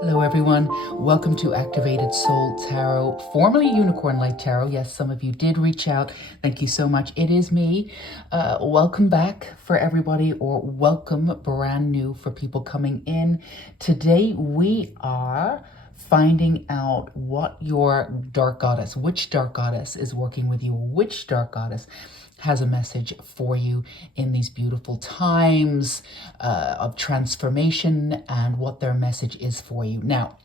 Hello everyone, welcome to Activated Soul Tarot, formerly Unicorn Light Tarot. Yes, some of you did reach out. Thank you so much. It is me. Welcome back for everybody, or welcome brand new for people coming in. Today we are finding out what your dark goddess, which dark goddess is working with you, which dark goddess has a message for you in these beautiful times of transformation, and what their message is for you. Now,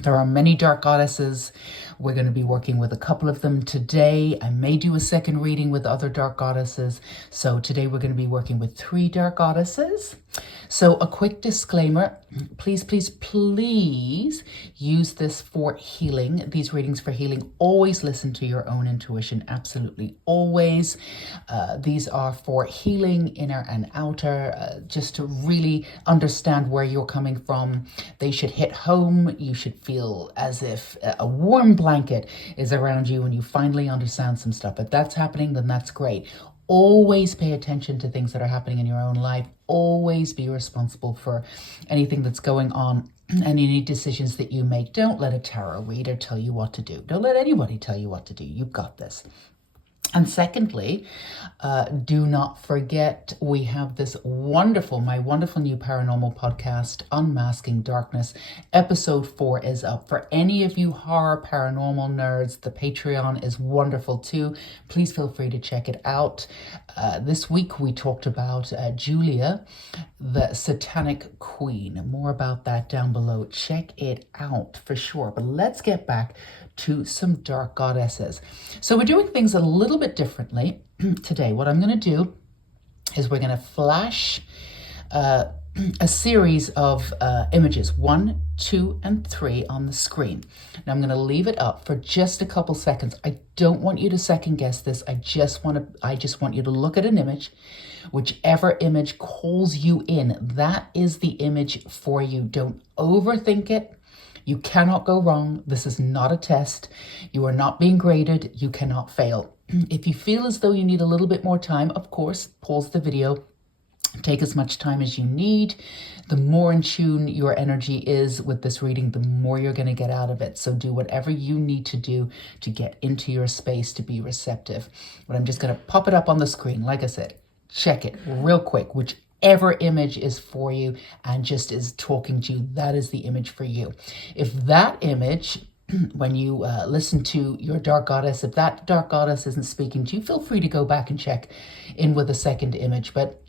there are many dark goddesses. We're going to be working with a couple of them today. I may do a second reading with other dark goddesses. So today we're going to be working with 3 dark goddesses. So a quick disclaimer, please, please, please use this for healing. These readings for healing. Always listen to your own intuition. Absolutely. Always. These are for healing, inner and outer, just to really understand where you're coming from. They should hit home. You should feel as if a warm blanket is around you when you finally understand some stuff. If that's happening, then that's great. Always pay attention to things that are happening in your own life. Always be responsible for anything that's going on and any decisions that you make. Don't let a tarot reader tell you what to do. Don't let anybody tell you what to do. You've got this. And secondly, do not forget, we have this my wonderful new paranormal podcast, Unmasking Darkness. Episode 4 is up. For any of you horror paranormal nerds, the Patreon is wonderful too. Please feel free to check it out. This week we talked about Julia, the Satanic Queen. More about that down below. Check it out for sure. But let's get back to some dark goddesses. So we're doing things a little bit differently today. What I'm going to do is we're going to flash a series of images, 1, 2, and 3 on the screen. Now I'm going to leave it up for just a couple seconds. I don't want you to second guess this. I just want you to look at an image. Whichever image calls you in, that is the image for you. Don't overthink it. You cannot go wrong. This is not a test. You are not being graded. You cannot fail. If you feel as though you need a little bit more time, of course, pause the video. Take as much time as you need. The more in tune your energy is with this reading, the more you're going to get out of it. So do whatever you need to do to get into your space to be receptive. But I'm just going to pop it up on the screen. Like I said, check it real quick. Whichever image is for you and just is talking to you, that is the image for you. If that image, when you listen to your dark goddess, if that dark goddess isn't speaking to you, feel free to go back and check in with a second image. But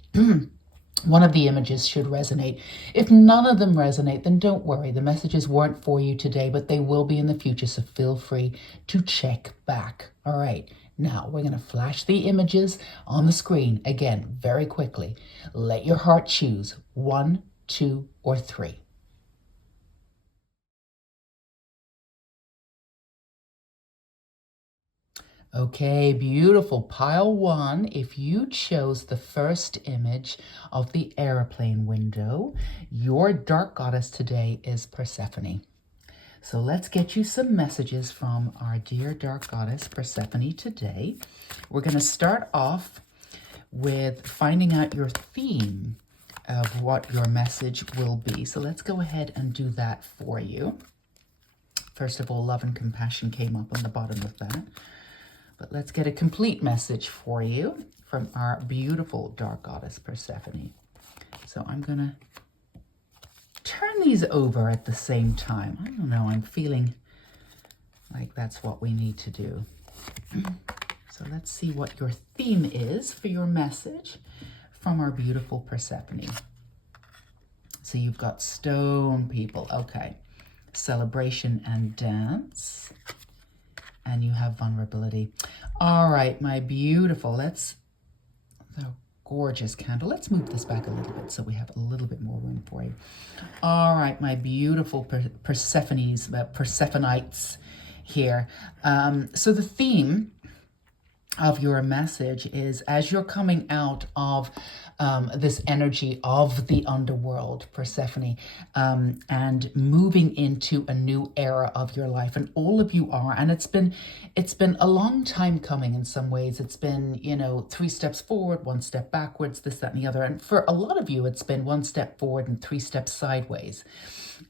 one of the images should resonate. If none of them resonate, then don't worry. The messages weren't for you today, but they will be in the future. So feel free to check back. All right. Now we're going to flash the images on the screen again, very quickly. Let your heart choose 1, 2, or 3. Okay, beautiful. Pile 1, if you chose the first image of the airplane window, your dark goddess today is Persephone. So let's get you some messages from our dear dark goddess Persephone today. We're going to start off with finding out your theme of what your message will be. So let's go ahead and do that for you. First of all, love and compassion came up on the bottom of that. But let's get a complete message for you from our beautiful dark goddess Persephone. So I'm going to turn these over at the same time. I don't know, I'm feeling like that's what we need to do. So let's see what your theme is for your message from our beautiful Persephone. So you've got stone people, okay. Celebration and dance. And you have vulnerability. All right, my beautiful, gorgeous candle. Let's move this back a little bit so we have a little bit more room for you. All right, my beautiful Persephonites here. So the theme of your message is, as you're coming out of this energy of the underworld, Persephone, and moving into a new era of your life, and all of you are, and it's been a long time coming. In some ways it's been, 3 steps forward, 1 step backwards, this, that, and the other, and for a lot of you it's been 1 step forward and 3 steps sideways.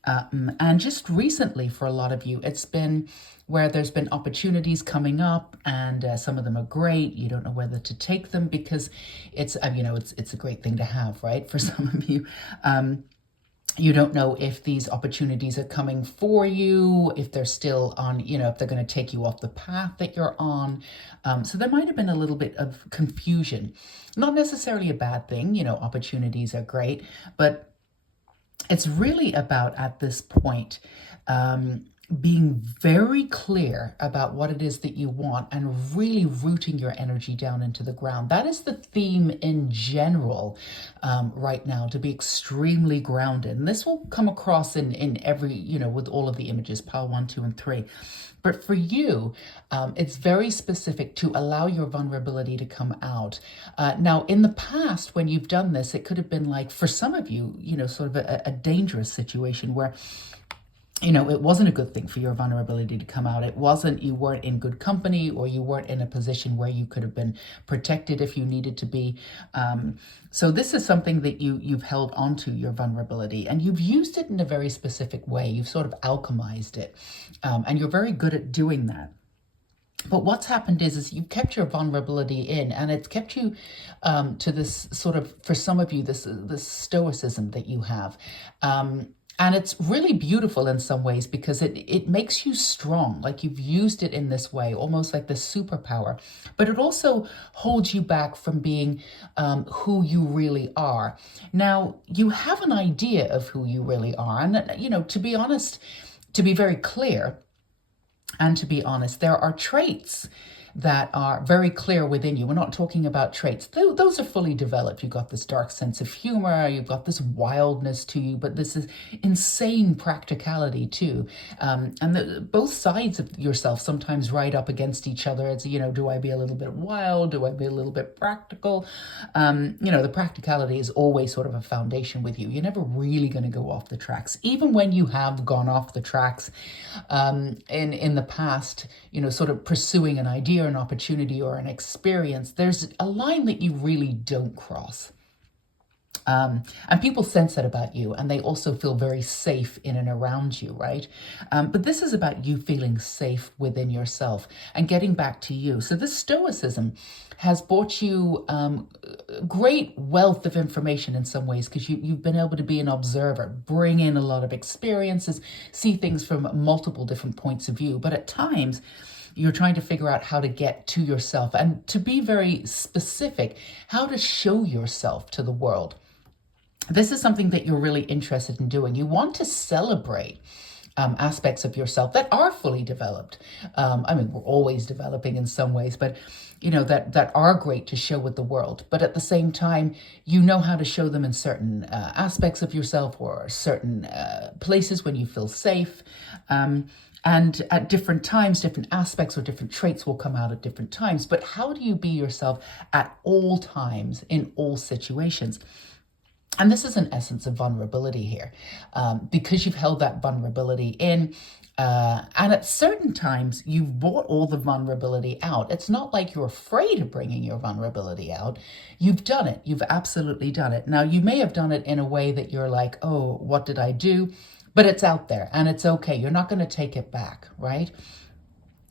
And just recently, for a lot of you, it's been where there's been opportunities coming up, and some of them are great. You don't know whether to take them because it's a great thing to have, right? For some of you, you don't know if these opportunities are coming for you, if they're still on, if they're going to take you off the path that you're on. So there might have been a little bit of confusion. Not necessarily a bad thing, opportunities are great, but it's really about, at this point, being very clear about what it is that you want and really rooting your energy down into the ground. That is the theme in general right now, to be extremely grounded. And this will come across in every, with all of the images, pile 1, 2, and 3. But for you, it's very specific to allow your vulnerability to come out. Now, in the past, when you've done this, it could have been like, for some of you, sort of a dangerous situation where, it wasn't a good thing for your vulnerability to come out. It wasn't, you weren't in good company, or you weren't in a position where you could have been protected if you needed to be. So this is something that you've held onto, your vulnerability, and you've used it in a very specific way. You've sort of alchemized it, and you're very good at doing that. But what's happened is you've kept your vulnerability in, and it's kept you to this sort of, for some of you, this stoicism that you have. And it's really beautiful in some ways, because it makes you strong, like you've used it in this way, almost like the superpower. But it also holds you back from being who you really are. Now, you have an idea of who you really are. And, to be honest, to be very clear, and to be honest, there are traits that are very clear within you. We're not talking about traits. Those are fully developed. You've got this dark sense of humor, you've got this wildness to you, but this is insane practicality too. And both sides of yourself sometimes ride up against each other. It's, do I be a little bit wild? Do I be a little bit practical? The practicality is always sort of a foundation with you. You're never really going to go off the tracks. Even when you have gone off the tracks in the past, sort of pursuing an idea, an opportunity, or an experience, there's a line that you really don't cross. And people sense that about you, and they also feel very safe in and around you, right? But this is about you feeling safe within yourself and getting back to you. So this stoicism has brought you great wealth of information in some ways, because you've been able to be an observer, bring in a lot of experiences, see things from multiple different points of view. But at times, you're trying to figure out how to get to yourself, and to be very specific, how to show yourself to the world. This is something that you're really interested in doing. You want to celebrate aspects of yourself that are fully developed. We're always developing in some ways, but that are great to show with the world. But at the same time, you know how to show them in certain aspects of yourself, or certain places when you feel safe. And at different times, different aspects or different traits will come out at different times. But how do you be yourself at all times, in all situations? And this is an essence of vulnerability here, because you've held that vulnerability in. And at certain times, you've brought all the vulnerability out. It's not like you're afraid of bringing your vulnerability out. You've done it. You've absolutely done it. Now, you may have done it in a way that you're like, oh, what did I do? But it's out there, and it's okay. You're not going to take it back, right?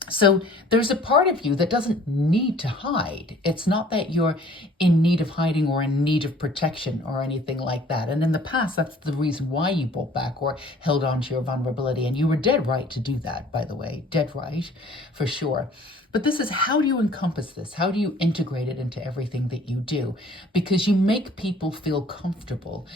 So there's a part of you that doesn't need to hide. It's not that you're in need of hiding or in need of protection or anything like that. And in the past, that's the reason why you brought back or held on to your vulnerability. And you were dead right to do that, by the way. Dead right, for sure. But this is, how do you encompass this? How do you integrate it into everything that you do? Because you make people feel comfortable.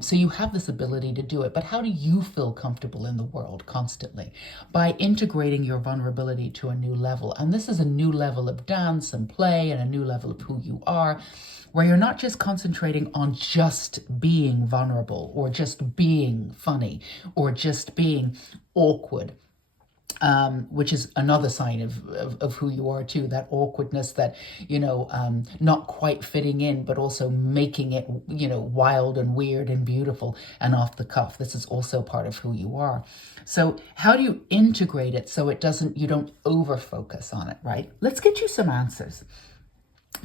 So you have this ability to do it. But how do you feel comfortable in the world constantly? By integrating your vulnerability to a new level. And this is a new level of dance and play, and a new level of who you are, where you're not just concentrating on just being vulnerable, or just being funny, or just being awkward. which is another sign of who you are too, that awkwardness, that, not quite fitting in, but also making it, wild and weird and beautiful and off the cuff. This is also part of who you are. So how do you integrate it so you don't over focus on it, right? Let's get you some answers.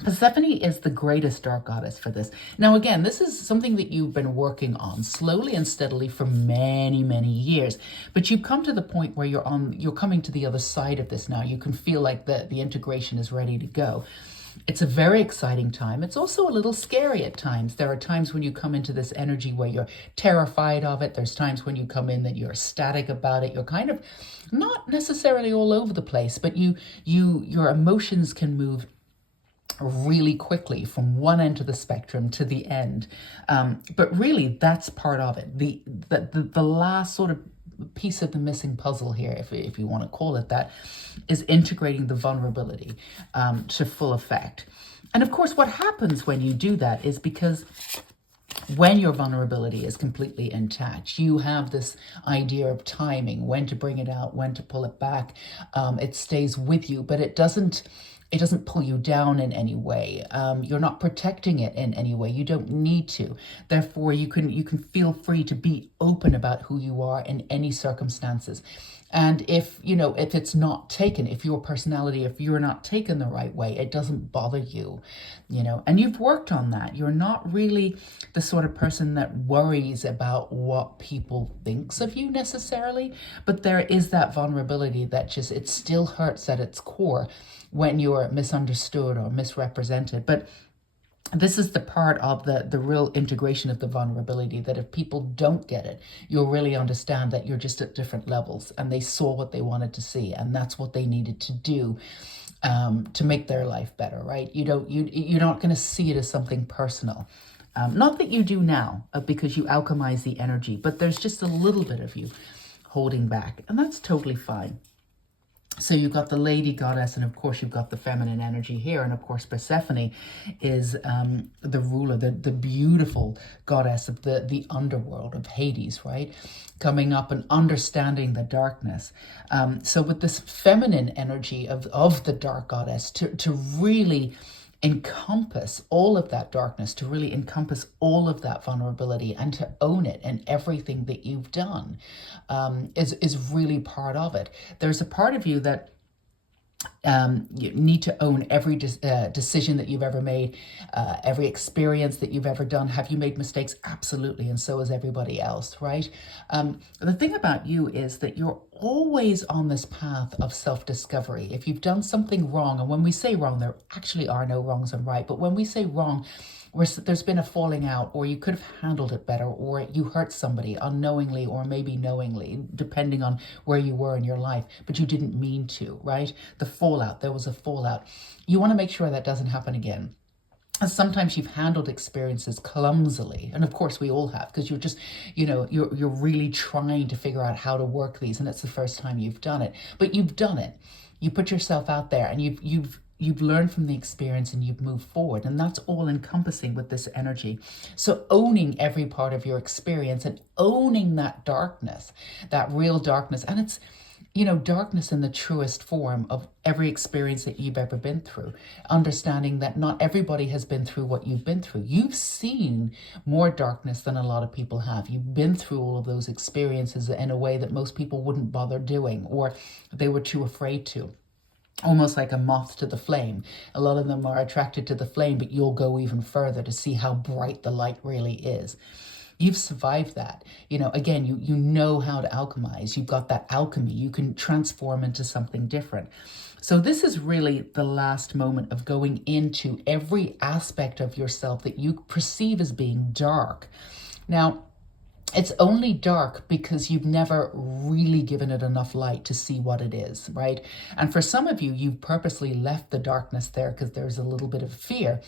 Persephone is the greatest dark goddess for this. Now, again, this is something that you've been working on slowly and steadily for many, many years. But you've come to the point where you're coming to the other side of this now. You can feel like the integration is ready to go. It's a very exciting time. It's also a little scary at times. There are times when you come into this energy where you're terrified of it. There's times when you come in that you're ecstatic about it. You're kind of not necessarily all over the place, but your emotions can move really quickly from one end of the spectrum to the end. But really, that's part of it. The last sort of piece of the missing puzzle here, if you want to call it that, is integrating the vulnerability to full effect. And of course, what happens when you do that is because when your vulnerability is completely intact, you have this idea of timing, when to bring it out, when to pull it back. It stays with you, but it doesn't pull you down in any way. You're not protecting it in any way. You don't need to. Therefore, you can feel free to be open about who you are in any circumstances. And if it's not taken, if your personality, if you're not taken the right way, it doesn't bother you, and you've worked on that. You're not really the sort of person that worries about what people thinks of you necessarily, but there is that vulnerability that it still hurts at its core when you're misunderstood or misrepresented. But this is the part of the real integration of the vulnerability, that if people don't get it, you'll really understand that you're just at different levels and they saw what they wanted to see, and that's what they needed to do to make their life better, right? You're not going to see it as something personal. Not that you do now, because you alchemize the energy, but there's just a little bit of you holding back, and that's totally fine. So you've got the lady goddess, and of course you've got the feminine energy here. And of course Persephone is the ruler, the beautiful goddess of the underworld, of Hades, right? Coming up and understanding the darkness. So with this feminine energy of the dark goddess, to really encompass all of that darkness, to really encompass all of that vulnerability, and to own it and everything that you've done is really part of it. There's a part of you that you need to own every decision that you've ever made, every experience that you've ever done. Have you made mistakes? Absolutely. And so is everybody else, right? The thing about you is that you're always on this path of self-discovery. If you've done something wrong, and when we say wrong, there actually are no wrongs and right, but when we say wrong, there's been a falling out, or you could have handled it better, or you hurt somebody unknowingly or maybe knowingly, depending on where you were in your life, but you didn't mean to, right? The fallout, there was a fallout. You want to make sure that doesn't happen again. And sometimes you've handled experiences clumsily, and of course we all have, because you're just, you're really trying to figure out how to work these, and it's the first time you've done it. But you've done it. You put yourself out there, and you've learned from the experience, and you've moved forward, and that's all encompassing with this energy. So owning every part of your experience and owning that darkness, that real darkness, and it's darkness in the truest form of every experience that you've ever been through. Understanding that not everybody has been through what you've been through. You've seen more darkness than a lot of people have. You've been through all of those experiences in a way that most people wouldn't bother doing, or they were too afraid to. Almost like a moth to the flame. A lot of them are attracted to the flame, but you'll go even further to see how bright the light really is. You've survived that. Again, you know how to alchemize. You've got that alchemy. You can transform into something different. So this is really the last moment of going into every aspect of yourself that you perceive as being dark. Now, it's only dark because you've never really given it enough light to see what it is, right? And for some of you, you've purposely left the darkness there because there's a little bit of fear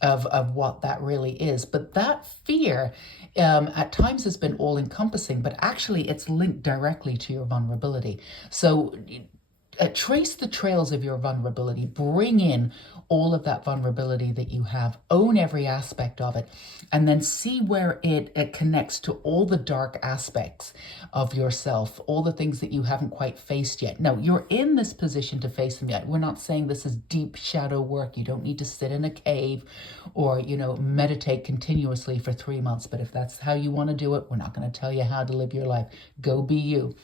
of what that really is. But that fear at times has been all encompassing, but actually it's linked directly to your vulnerability. So trace the trails of your vulnerability, bring in all of that vulnerability that you have, own every aspect of it, and then see where it connects to all the dark aspects of yourself, all the things that you haven't quite faced yet. No, you're in this position to face them yet. We're not saying this is deep shadow work. You don't need to sit in a cave or, meditate continuously for 3 months. But if that's how you want to do it, we're not going to tell you how to live your life. Go be you.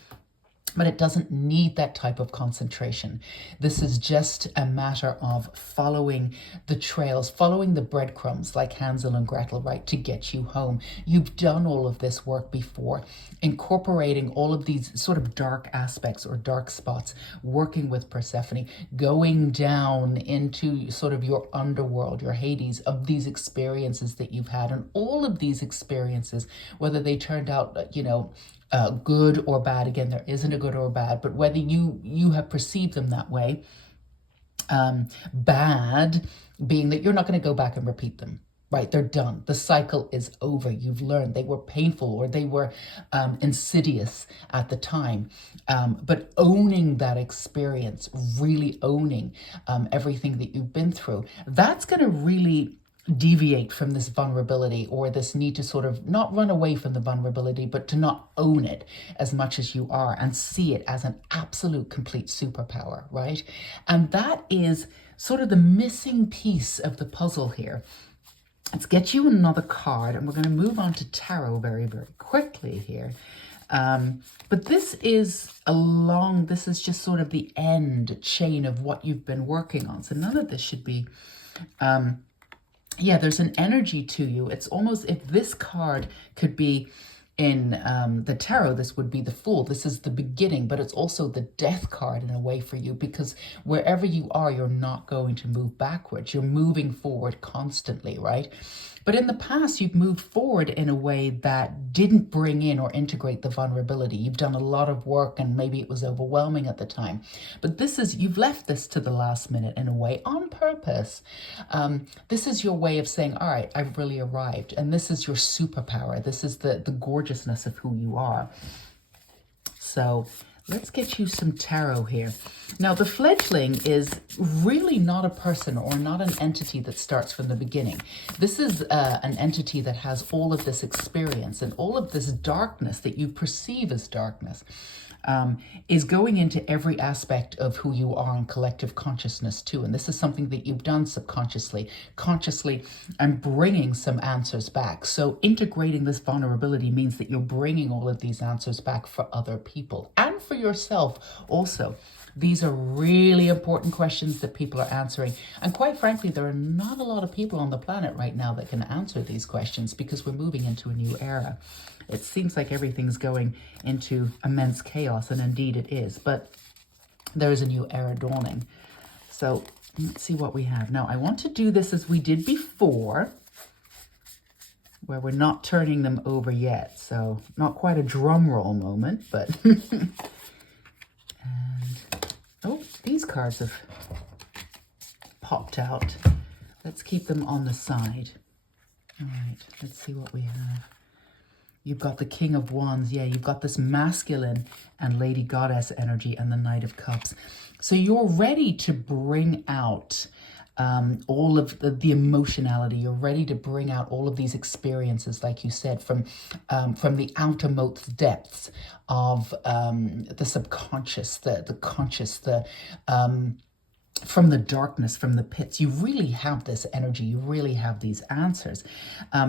But it doesn't need that type of concentration. This is just a matter of following the trails, following the breadcrumbs like Hansel and Gretel, right, to get you home. You've done all of this work before, incorporating all of these sort of dark aspects or dark spots, working with Persephone, going down into sort of your underworld, your Hades, of these experiences that you've had. And all of these experiences, whether they turned out, good or bad, again, there isn't a good or bad, but whether you have perceived them that way, bad being that you're not going to go back and repeat them, right? They're done. The cycle is over. You've learned they were painful or they were insidious at the time, but owning that experience, really owning everything that you've been through, that's going to really deviate from this vulnerability or this need to sort of not run away from the vulnerability, but to not own it as much as you are and see it as an absolute complete superpower, right? And that is sort of the missing piece of the puzzle here. Let's get you another card, and we're going to move on to tarot very, very quickly here. But this is just sort of the end chain of what you've been working on. So none of this should be there's an energy to you. It's almost, if this card could be in the tarot, this would be the Fool. This is the beginning, but it's also the death card in a way for you, because wherever you are, you're not going to move backwards. You're moving forward constantly, right? But in the past, you've moved forward in a way that didn't bring in or integrate the vulnerability. You've done a lot of work and maybe it was overwhelming at the time. But you've left this to the last minute in a way on purpose. This is your way of saying, all right, I've really arrived. And this is your superpower. This is the gorgeousness of who you are. So let's get you some tarot here. Now, the fledgling is really not a person or not an entity that starts from the beginning. This is an entity that has all of this experience and all of this darkness that you perceive as darkness. Is going into every aspect of who you are in collective consciousness too. And this is something that you've done subconsciously, consciously, and bringing some answers back. So integrating this vulnerability means that you're bringing all of these answers back for other people and for yourself also. These are really important questions that people are answering. And quite frankly, there are not a lot of people on the planet right now that can answer these questions because we're moving into a new era. It seems like everything's going into immense chaos, and indeed it is. But there is a new era dawning. So let's see what we have. Now, I want to do this as we did before, where we're not turning them over yet. So not quite a drum roll moment, but... and, oh, these cards have popped out. Let's keep them on the side. All right, let's see what we have. You've got the King of Wands. Yeah, you've got this masculine and Lady Goddess energy and the Knight of Cups. So you're ready to bring out all of the emotionality. You're ready to bring out all of these experiences, like you said, from the outermost depths of the subconscious, the conscious, from the darkness, from the pits. You really have this energy. You really have these answers.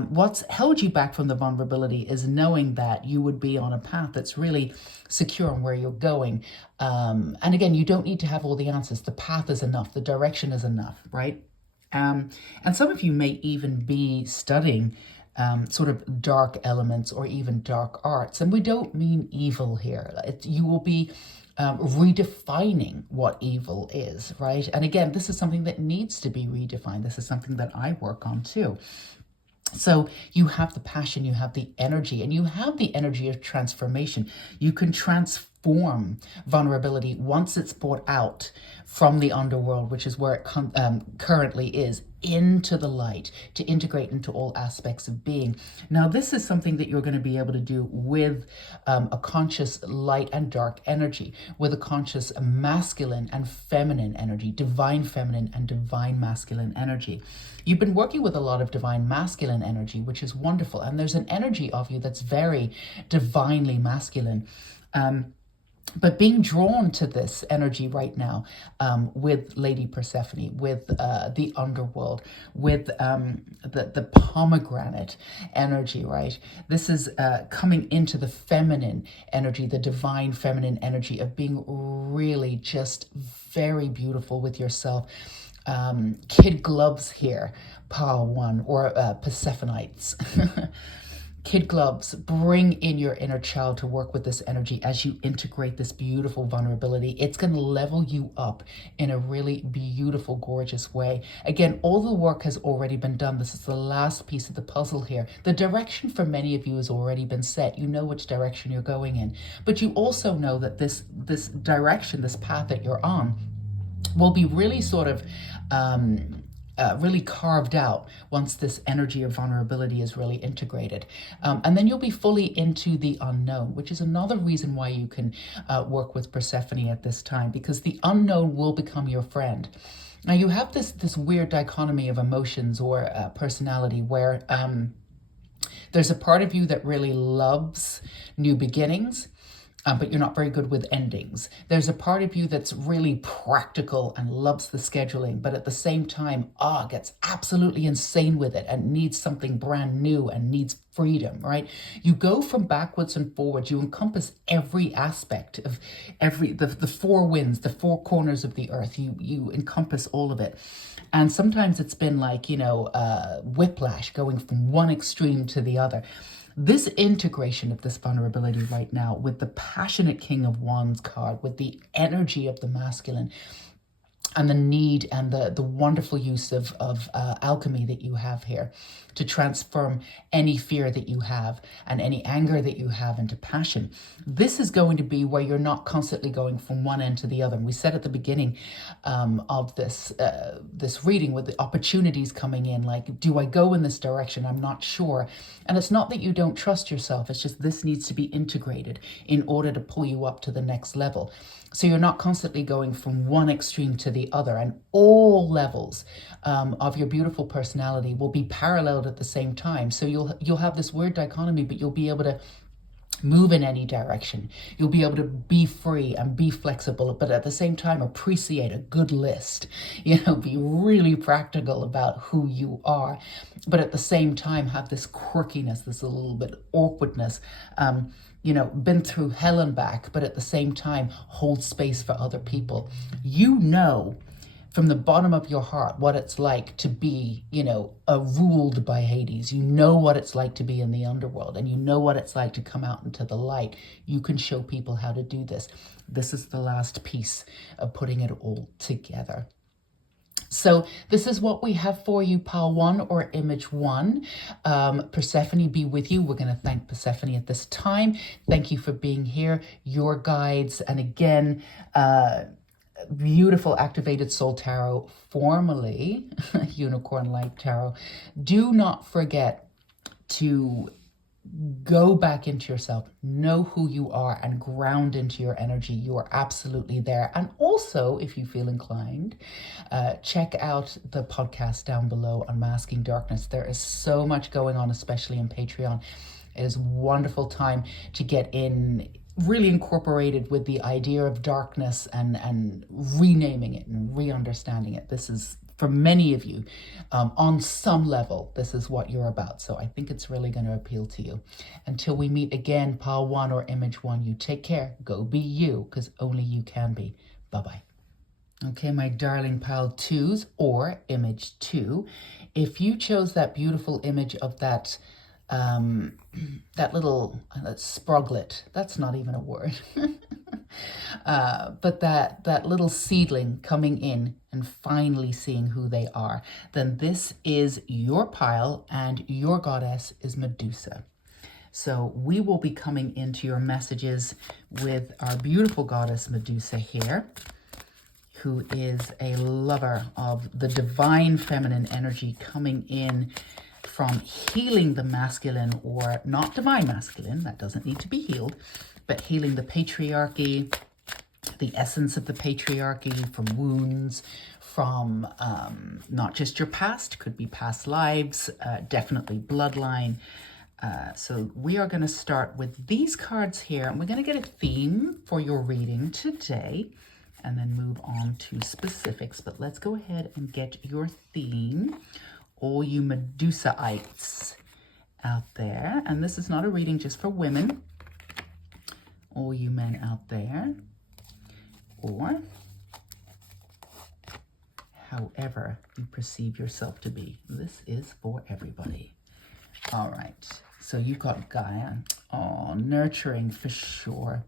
What's held you back from the vulnerability is knowing that you would be on a path that's really secure on where you're going. And again, you don't need to have all the answers. The path is enough. The direction is enough, right? And some of you may even be studying sort of dark elements or even dark arts. And we don't mean evil here. You will be redefining what evil is, right? And again, this is something that needs to be redefined. This is something that I work on too. So you have the passion, you have the energy, and you have the energy of transformation. You can transform vulnerability once it's brought out from the underworld, which is where it currently is, into the light, to integrate into all aspects of being. Now, this is something that you're going to be able to do with a conscious light and dark energy, with a conscious masculine and feminine energy, divine feminine and divine masculine energy. You've been working with a lot of divine masculine energy, which is wonderful. And there's an energy of you that's very divinely masculine. But being drawn to this energy right now with Lady Persephone, with the underworld, with the pomegranate energy, right? This is coming into the feminine energy, the divine feminine energy of being really just very beautiful with yourself. Kid gloves here, Power One, or Persephonites. Kid gloves, bring in your inner child to work with this energy as you integrate this beautiful vulnerability. It's going to level you up in a really beautiful, gorgeous way. Again, all the work has already been done. This is the last piece of the puzzle here. The direction for many of you has already been set. You know which direction you're going in. But you also know that this direction, this path that you're on, will be really sort of really carved out once this energy of vulnerability is really integrated. And then you'll be fully into the unknown, which is another reason why you can work with Persephone at this time, because the unknown will become your friend. Now, you have this weird dichotomy of emotions or personality where there's a part of you that really loves new beginnings, but you're not very good with endings. There's a part of you that's really practical and loves the scheduling, but at the same time, gets absolutely insane with it and needs something brand new and needs freedom, right? You go from backwards and forwards. You encompass every aspect of the four winds, the four corners of the earth. You encompass all of it. And sometimes it's been like, whiplash, going from one extreme to the other. This integration of this vulnerability right now with the passionate King of Wands card, with the energy of the masculine, and the need and the wonderful use of alchemy that you have here to transform any fear that you have and any anger that you have into passion. This is going to be where you're not constantly going from one end to the other. And we said at the beginning of this reading, with the opportunities coming in, like, do I go in this direction? I'm not sure. And it's not that you don't trust yourself. It's just this needs to be integrated in order to pull you up to the next level. So you're not constantly going from one extreme to the other, and all levels of your beautiful personality will be paralleled at the same time. So you'll have this weird dichotomy, but you'll be able to move in any direction. You'll be able to be free and be flexible, but at the same time appreciate a good list. Be really practical about who you are, but at the same time have this quirkiness, this a little bit awkwardness. Been through hell and back, but at the same time hold space for other people. From the bottom of your heart what it's like to be, ruled by Hades. You know what it's like to be in the underworld, and you know what it's like to come out into the light. You can show people how to do this. This is the last piece of putting it all together. So this is what we have for you, Pile 1 or Image 1. Persephone be with you. We're going to thank Persephone at this time. Thank you for being here, your guides. And again, beautiful Activated Soul Tarot, formerly Unicorn Light Tarot. Do not forget to go back into yourself, know who you are, and ground into your energy. You are absolutely there. And also, if you feel inclined, check out the podcast down below on Masking Darkness. There is so much going on, especially in Patreon. It is a wonderful time to get in, really incorporated with the idea of darkness and renaming it and re-understanding it. This is, for many of you, on some level, this is what you're about. So I think it's really going to appeal to you. Until we meet again, Pile 1 or Image 1, you take care. Go be you, because only you can be. Bye-bye. Okay, my darling Pile 2s or Image 2, if you chose that beautiful image of that little sproglet, that's not even a word, but that little seedling coming in and finally seeing who they are, then this is your pile, and your goddess is Medusa. So we will be coming into your messages with our beautiful goddess Medusa here. who is a lover of the divine feminine energy coming in from healing the masculine, or not divine masculine, that doesn't need to be healed, but healing the patriarchy, the essence of the patriarchy, from wounds, from not just your past, could be past lives, definitely bloodline. So we are going to start with these cards here, and we're going to get a theme for your reading today, and then move on to specifics. But let's go ahead and get your theme, all you Medusaites out there. And this is not a reading just for women, all you men out there, or however you perceive yourself to be. This is for everybody. All right, so you've got Gaia. Oh, nurturing for sure.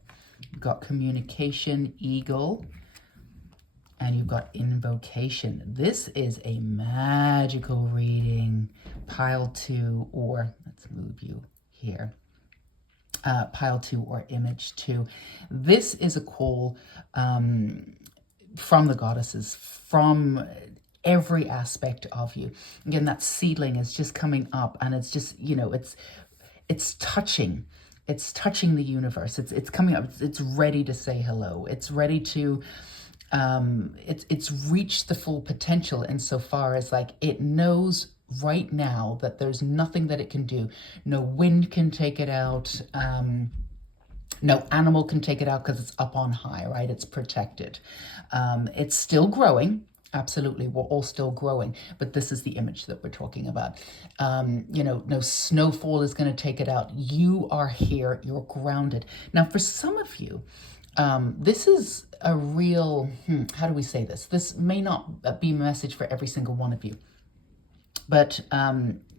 You've got communication, eagle, and you've got invocation. This is a magical reading. Pile 2, or let's move you here. Pile 2 or image 2. This is a call from the goddesses, from every aspect of you. Again, that seedling is just coming up, and it's just, you know, it's touching. It's touching the universe. It's coming up. It's ready to say hello. It's ready to, it's reached the full potential insofar as, like, it knows right now that there's nothing that it can do. No wind can take it out. No animal can take it out because it's up on high, right? It's protected. It's still growing. Absolutely, we're all still growing, but this is the image that we're talking about. You know, no snowfall is going to take it out. You are here, you're grounded. Now, for some of you, this is a real, how do we say this? This may not be a message for every single one of you, but,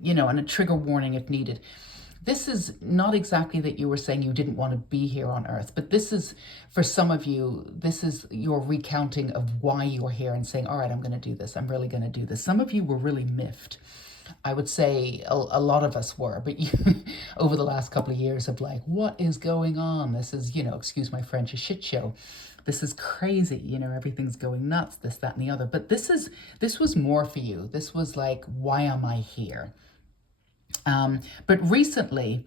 you know, and a trigger warning if needed. This is not exactly that you were saying you didn't want to be here on Earth, but this is, for some of you, this is your recounting of why you're here and saying, all right, I'm going to do this. I'm really going to do this. Some of you were really miffed. I would say a lot of us were, but you, over the last couple of years of like, what is going on? This is, you know, excuse my French, a shit show. This is crazy. You know, everything's going nuts, this, that, and the other. But this was more for you. This was like, why am I here? But recently,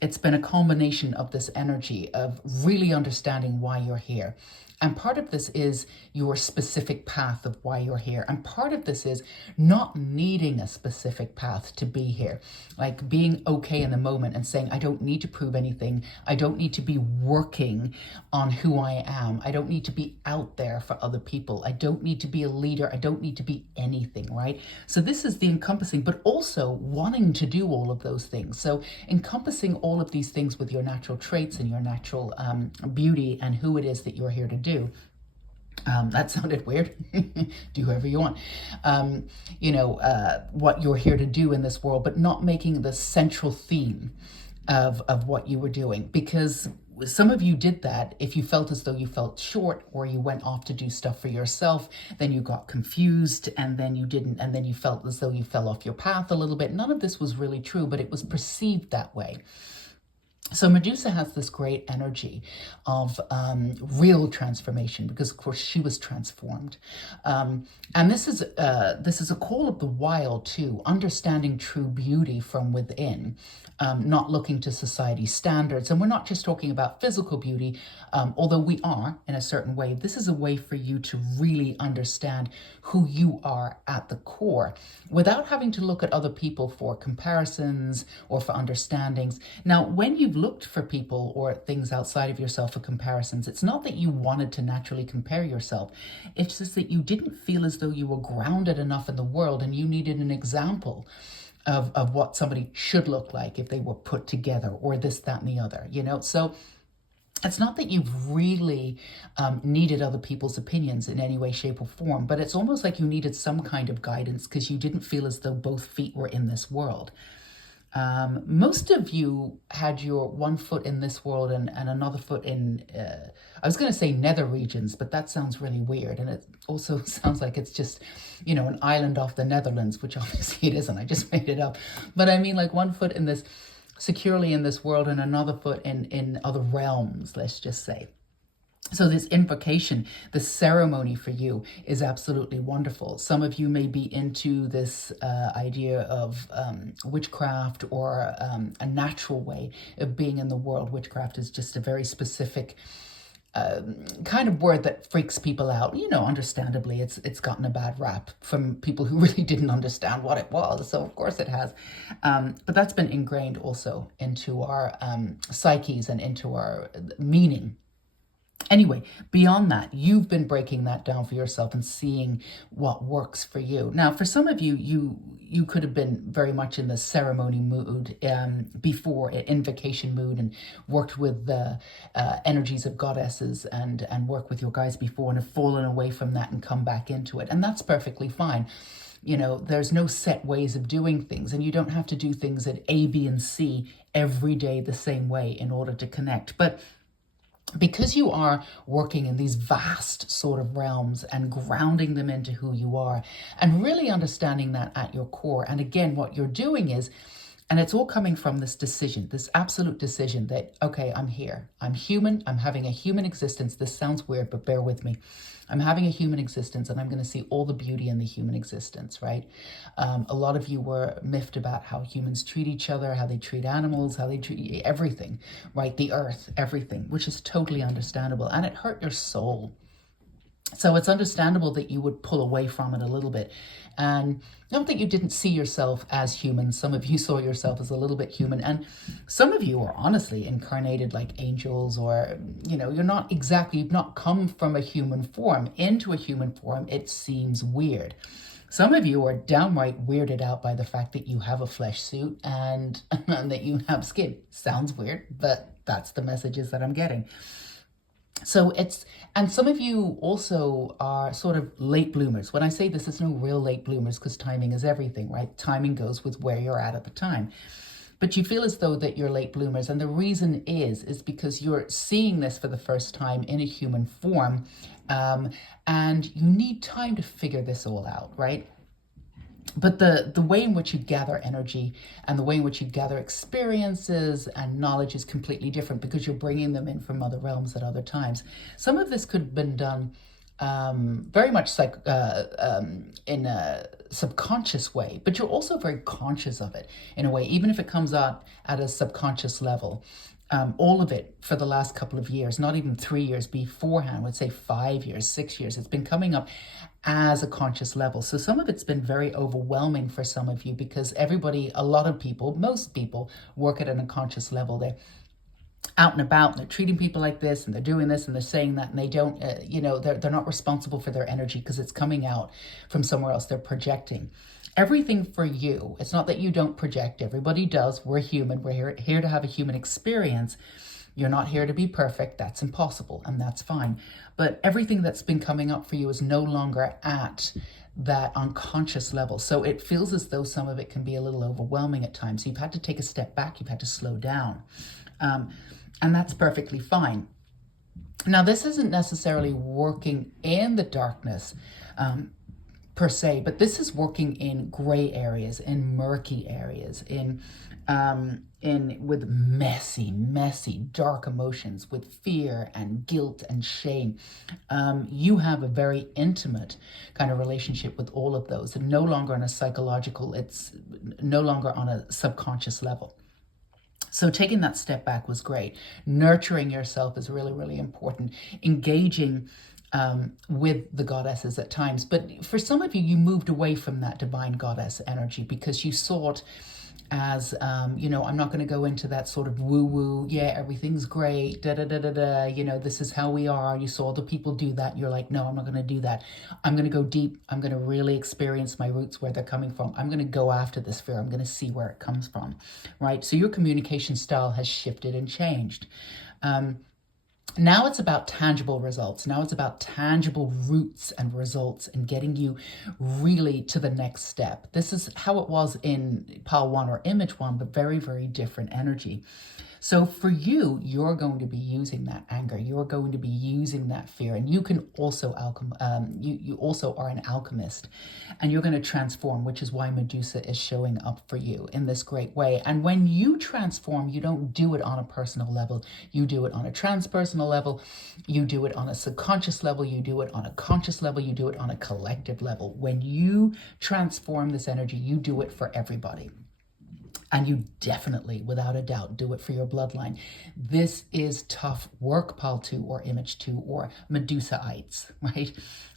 it's been a combination of this energy of really understanding why you're here. And part of this is your specific path of why you're here. And part of this is not needing a specific path to be here. Like being okay in the moment and saying, I don't need to prove anything. I don't need to be working on who I am. I don't need to be out there for other people. I don't need to be a leader. I don't need to be anything, right? So this is the encompassing, but also wanting to do all of those things. So encompassing all of these things with your natural traits and your natural beauty and who it is that you're here to do. That sounded weird. Do whoever you want. You know, what you're here to do in this world, but not making the central theme of what you were doing. Because some of you did that. If you felt as though you felt short, or you went off to do stuff for yourself, then you got confused, and then you didn't, and then you felt as though you fell off your path a little bit. None of this was really true, but it was perceived that way. So Medusa has this great energy of real transformation, because of course she was transformed. And this is a call of the wild too, understanding true beauty from within, not looking to society's standards. And we're not just talking about physical beauty, although we are in a certain way. This is a way for you to really understand who you are at the core, without having to look at other people for comparisons or for understandings. Now, when you've looked for people or things outside of yourself for comparisons, it's not that you wanted to naturally compare yourself. It's just that you didn't feel as though you were grounded enough in the world, and you needed an example of what somebody should look like if they were put together, or this, that, and the other, you know? So it's not that you've really needed other people's opinions in any way, shape, or form, but it's almost like you needed some kind of guidance because you didn't feel as though both feet were in this world. Most of you had your one foot in this world and another foot in, I was going to say nether regions, but that sounds really weird. And it also sounds like it's just, you know, an island off the Netherlands, which obviously it isn't. I just made it up. But I mean, like, one foot in this, securely in this world, and another foot in other realms, let's just say. So this invocation, the ceremony for you is absolutely wonderful. Some of you may be into this idea of witchcraft or a natural way of being in the world. Witchcraft is just a very specific kind of word that freaks people out. You know, understandably, it's gotten a bad rap from people who really didn't understand what it was. So of course it has. But that's been ingrained also into our psyches and into our meaning. Anyway, beyond that, you've been breaking that down for yourself and seeing what works for you. Now, for some of you, you could have been very much in the ceremony mood before, invocation mood, and worked with the energies of goddesses and worked with your guides before and have fallen away from that and come back into it. And that's perfectly fine. You know, there's no set ways of doing things, and you don't have to do things at A, B, and C every day the same way in order to connect. But because you are working in these vast sort of realms and grounding them into who you are and really understanding that at your core. And again, what you're doing is, and it's all coming from this decision, this absolute decision that, okay, I'm here. I'm human. I'm having a human existence. This sounds weird, but bear with me. I'm having a human existence and I'm going to see all the beauty in the human existence, right? A lot of you were miffed about how humans treat each other, how they treat animals, how they treat everything, right? The earth, everything, which is totally understandable. And it hurt your soul. So it's understandable that you would pull away from it a little bit. And not that you didn't see yourself as human. Some of you saw yourself as a little bit human. And some of you are honestly incarnated like angels, or, you know, you've not come from a human form into a human form. It seems weird. Some of you are downright weirded out by the fact that you have a flesh suit and that you have skin. Sounds weird, but that's the messages that I'm getting. So and some of you also are sort of late bloomers. When I say this, there's no real late bloomers because timing is everything, right? Timing goes with where you're at the time. But you feel as though that you're late bloomers. And the reason is because you're seeing this for the first time in a human form. And you need time to figure this all out, right? But the way in which you gather energy and the way in which you gather experiences and knowledge is completely different because you're bringing them in from other realms at other times. Some of this could have been done very much like in a subconscious way, but you're also very conscious of it in a way, even if it comes out at a subconscious level. All of it for the last couple of years, not even 3 years beforehand, I would say 5 years, 6 years, it's been coming up as a conscious level. So some of it's been very overwhelming for some of you because a lot of people, most people work at an unconscious level. They're out and about and they're treating people like this and they're doing this and they're saying that, and they don't, they're not responsible for their energy because it's coming out from somewhere else. They're projecting. Everything for you. It's not that you don't project. Everybody does. We're human. We're here to have a human experience. You're not here to be perfect. That's impossible, and that's fine. But everything that's been coming up for you is no longer at that unconscious level. So it feels as though some of it can be a little overwhelming at times. You've had to take a step back. You've had to slow down. And that's perfectly fine. Now, this isn't necessarily working in the darkness per se, but this is working in gray areas, in murky areas, in with messy, dark emotions, with fear and guilt and shame. You have a very intimate kind of relationship with all of those, and no longer on a psychological, it's no longer on a subconscious level. So taking that step back was great. Nurturing yourself is really, really important. Engaging with the goddesses at times. But for some of you, you moved away from that divine goddess energy because you saw it as, I'm not going to go into that sort of woo-woo, yeah, everything's great, da-da-da-da-da, this is how we are. You saw the people do that. You're like, no, I'm not going to do that. I'm going to go deep. I'm going to really experience my roots, where they're coming from. I'm going to go after this fear. I'm going to see where it comes from, right? So your communication style has shifted and changed. Now it's about tangible results. Now it's about tangible roots and results and getting you really to the next step. This is how it was in Pile 1 or Image 1, but very, very different energy. So for you, you're going to be using that anger. You're going to be using that fear. And you can also, you also are an alchemist. And you're going to transform, which is why Medusa is showing up for you in this great way. And when you transform, you don't do it on a personal level. You do it on a transpersonal level. You do it on a subconscious level. You do it on a conscious level. You do it on a collective level. When you transform this energy, you do it for everybody. And you definitely, without a doubt, do it for your bloodline. This is tough work, Pal 2 or Image 2 or Medusaites, right?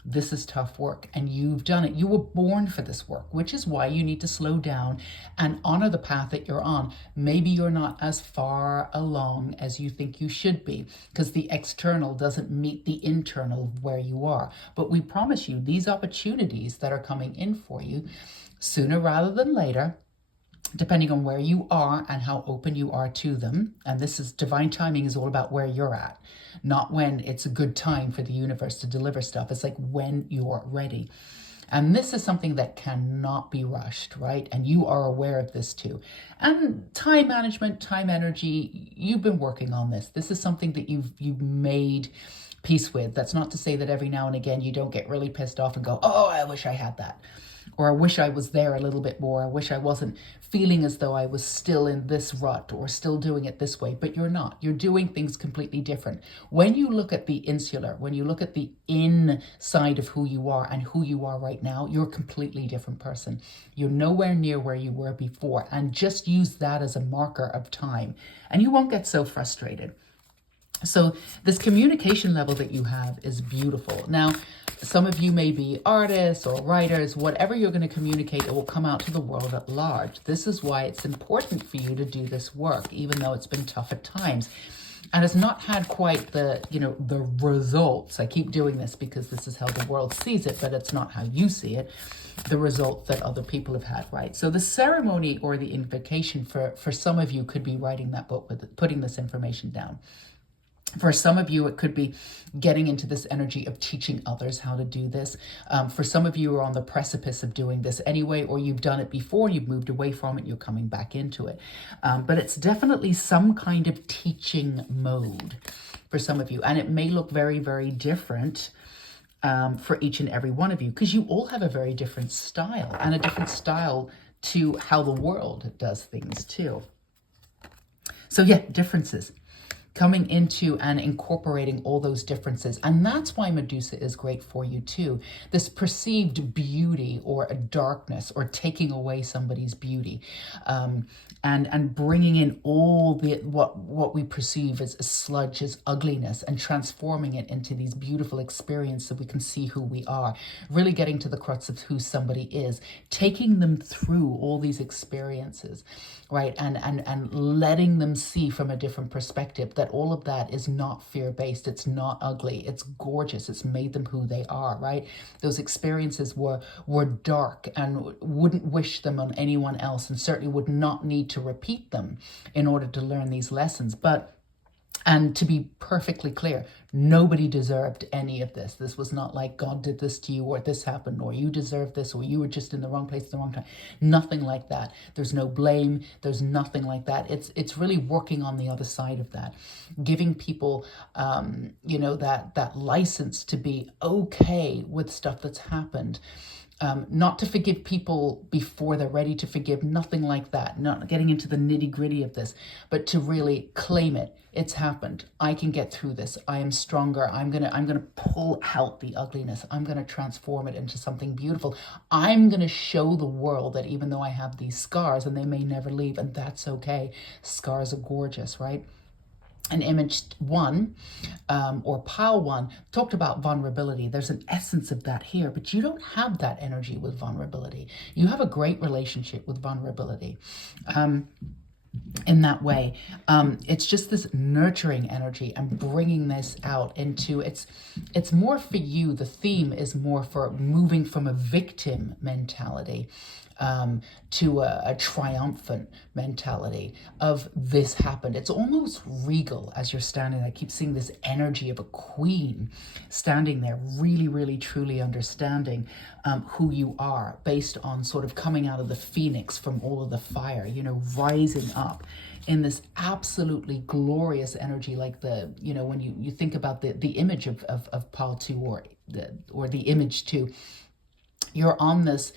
This is tough work, and you've done it. You were born for this work, which is why you need to slow down and honor the path that you're on. Maybe you're not as far along as you think you should be, because the external doesn't meet the internal of where you are. But we promise you, these opportunities that are coming in for you, sooner rather than later, depending on where you are and how open you are to them. And this is divine timing, is all about where you're at, not when it's a good time for the universe to deliver stuff. It's like when you're ready. And this is something that cannot be rushed, right? And you are aware of this too. And time management, time energy, you've been working on this. This is something that you've made peace with. That's not to say that every now and again you don't get really pissed off and go, oh, I wish I had that. Or I wish I was there a little bit more. I wish I wasn't feeling as though I was still in this rut or still doing it this way. But you're not. You're doing things completely different. When you look at the insular, when you look at the inside of who you are and who you are right now, you're a completely different person. You're nowhere near where you were before. And just use that as a marker of time. And you won't get so frustrated. So this communication level that you have is beautiful. Now, some of you may be artists or writers. Whatever you're going to communicate, it will come out to the world at large. This is why it's important for you to do this work, even though it's been tough at times. And it's not had quite the, the results. I keep doing this because this is how the world sees it, but it's not how you see it. The results that other people have had, right? So the ceremony or the invocation for some of you could be writing that book, with putting this information down. For some of you, it could be getting into this energy of teaching others how to do this. For some of you are on the precipice of doing this anyway, or you've done it before and you've moved away from it, you're coming back into it. But it's definitely some kind of teaching mode for some of you. And it may look very, very different for each and every one of you, because you all have a very different style and a different style to how the world does things too. So yeah, differences. Coming into and incorporating all those differences. And that's why Medusa is great for you too. This perceived beauty or a darkness or taking away somebody's beauty. And bringing in all the what we perceive as sludge, as ugliness, and transforming it into these beautiful experiences so we can see who we are. Really getting to the crux of who somebody is. Taking them through all these experiences, right? And letting them see from a different perspective that all of that is not fear-based. It's not ugly. It's gorgeous. It's made them who they are, right? Those experiences were dark and wouldn't wish them on anyone else, and certainly would not need to repeat them in order to learn these lessons. And to be perfectly clear, nobody deserved any of this. This was not like God did this to you, or this happened, or you deserve this, or you were just in the wrong place at the wrong time. Nothing like that. There's no blame. There's nothing like that. It's really working on the other side of that, giving people, that license to be okay with stuff that's happened. Not to forgive people before they're ready to forgive, nothing like that. Not getting into the nitty gritty of this, but to really claim it. It's happened. I can get through this. I am stronger. I'm gonna pull out the ugliness. I'm gonna transform it into something beautiful. I'm gonna show the world that even though I have these scars and they may never leave, and that's okay. Scars are gorgeous, right? And Image 1 or Pile 1 talked about vulnerability. There's an essence of that here, but you don't have that energy with vulnerability. You have a great relationship with vulnerability in that way. It's just this nurturing energy and bringing this out into, it's more for you. The theme is more for moving from a victim mentality to a triumphant mentality of this happened. It's almost regal as you're standing there. I keep seeing this energy of a queen standing there, really, really, truly understanding who you are based on sort of coming out of the phoenix from all of the fire, rising up in this absolutely glorious energy, like when you think about the image of pile 2 or the image 2, you're on this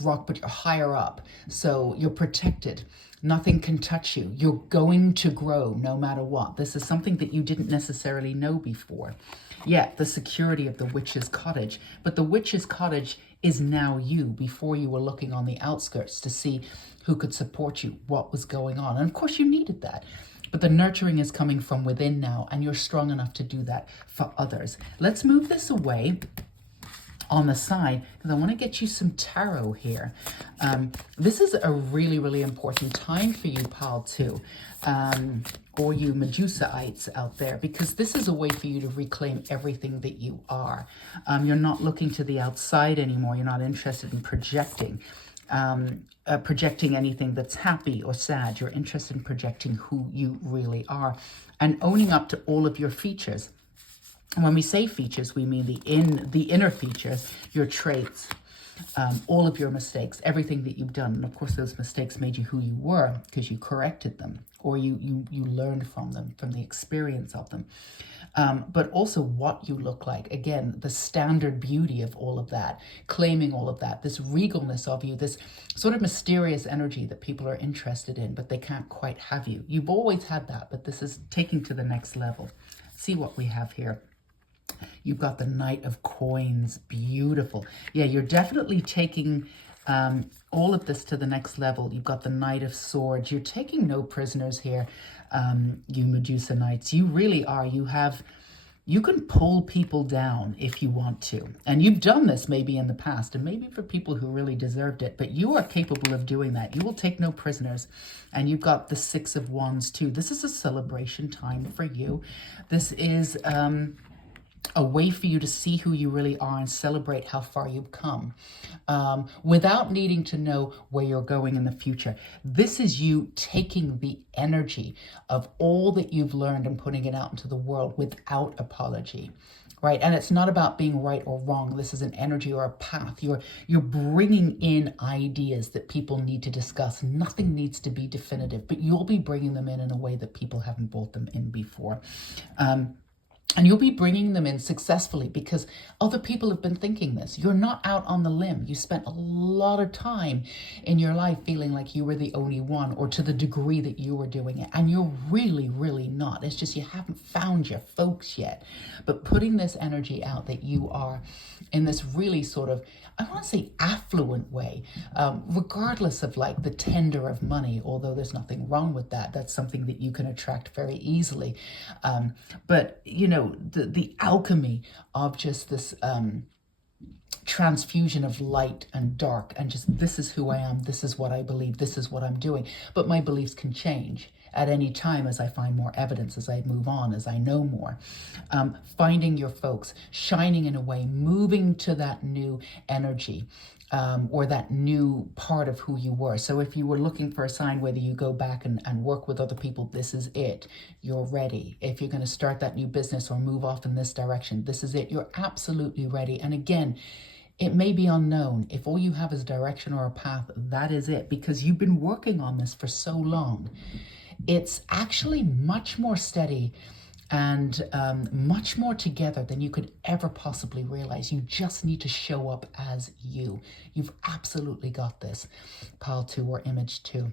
rock, but you're higher up, so you're protected. Nothing can touch you. You're going to grow no matter what. This is something that you didn't necessarily know before. Yeah, the security of the witch's cottage, but the witch's cottage is now you. Before, you were looking on the outskirts to see who could support you, what was going on, and of course you needed that. But the nurturing is coming from within now, and you're strong enough to do that for others. Let's move this away on the side, because I want to get you some tarot here. This is a really, really important time for you, pile 2, or you Medusaites out there, because this is a way for you to reclaim everything that you are. You're not looking to the outside anymore. You're not interested in projecting anything that's happy or sad. You're interested in projecting who you really are and owning up to all of your features. And when we say features, we mean the inner features, your traits, all of your mistakes, everything that you've done. And of course, those mistakes made you who you were because you corrected them, or you learned from them, from the experience of them. But also what you look like. Again, the standard beauty of all of that, claiming all of that, this regalness of you, this sort of mysterious energy that people are interested in, but they can't quite have you. You've always had that, but this is taking to the next level. See what we have here. You've got the Knight of Coins. Beautiful. Yeah, you're definitely taking all of this to the next level. You've got the Knight of Swords. You're taking no prisoners here, you Medusa Knights. You really are. You can pull people down if you want to. And you've done this maybe in the past, and maybe for people who really deserved it, but you are capable of doing that. You will take no prisoners. And you've got the Six of Wands too. This is a celebration time for you. This is a way for you to see who you really are and celebrate how far you've come, without needing to know where you're going in the future. This is you taking the energy of all that you've learned and putting it out into the world without apology, right? And it's not about being right or wrong. This is an energy or a path. You're bringing in ideas that people need to discuss. Nothing needs to be definitive, but you'll be bringing them in a way that people haven't brought them in before. And you'll be bringing them in successfully because other people have been thinking this. You're not out on the limb. You spent a lot of time in your life feeling like you were the only one, or to the degree that you were doing it. And you're really, really not. It's just you haven't found your folks yet. But putting this energy out that you are in this really sort of, I want to say affluent way, regardless of like the tender of money, although there's nothing wrong with that. That's something that you can attract very easily. But, the alchemy of just this transfusion of light and dark, and just, this is who I am, this is what I believe, this is what I'm doing. But my beliefs can change at any time as I find more evidence, as I move on, as I know more. Finding your folks, shining in a way, moving to that new energy, or that new part of who you were. So if you were looking for a sign, whether you go back and work with other people, this is it. You're ready. If you're going to start that new business or move off in this direction, this is it. You're absolutely ready. And again, it may be unknown. If all you have is direction or a path, that is it, because you've been working on this for so long. It's actually much more steady and much more together than you could ever possibly realize. You just need to show up as you. You've absolutely got this. Pile 2 or image 2.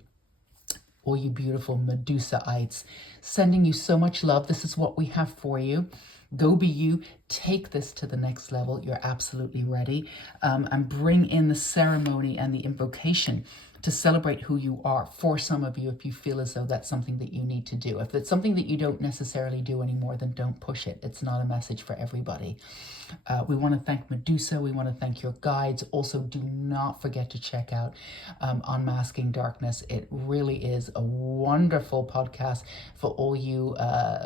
All you beautiful Medusaites, sending you so much love. This is what we have for you. Go be you. Take this to the next level. You're absolutely ready. And bring in the ceremony and the invocation to celebrate who you are. For some of you, if you feel as though that's something that you need to do. If it's something that you don't necessarily do anymore, then don't push it. It's not a message for everybody. We want to thank Medusa. We want to thank your guides. Also, do not forget to check out Unmasking Darkness. It really is a wonderful podcast for all you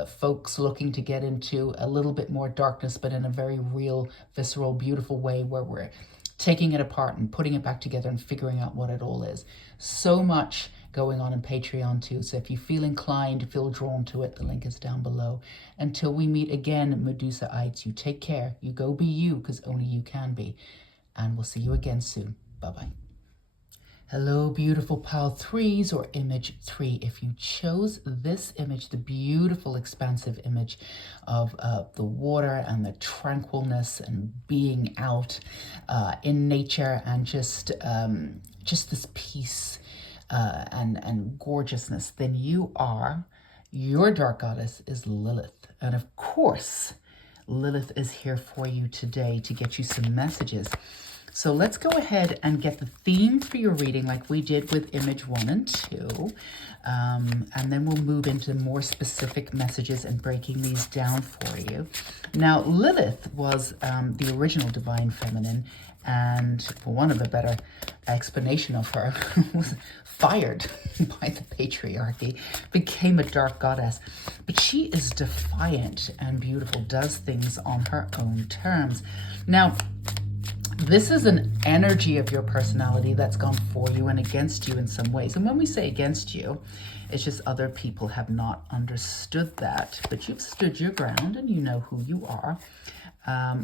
folks looking to get into a little bit more darkness, but in a very real, visceral, beautiful way, where we're taking it apart and putting it back together and figuring out what it all is. So much going on in Patreon too. So if you feel inclined, feel drawn to it, the link is down below. Until we meet again, Medusaites, you take care. You go be you, because only you can be. And we'll see you again soon. Bye-bye. Hello, beautiful pile threes, or image 3. If you chose this image, the beautiful expansive image of the water and the tranquilness and being out in nature, and just this peace and gorgeousness, then your dark goddess is Lilith. And of course, Lilith is here for you today to get you some messages. So let's go ahead and get the theme for your reading like we did with image 1 and 2. And then we'll move into more specific messages and breaking these down for you. Now, Lilith was the original divine feminine, and for want of a better explanation of her, was fired by the patriarchy, became a dark goddess. But she is defiant and beautiful, does things on her own terms. Now, this is an energy of your personality that's gone for you and against you in some ways. And when we say against you, it's just other people have not understood that. But you've stood your ground and you know who you are.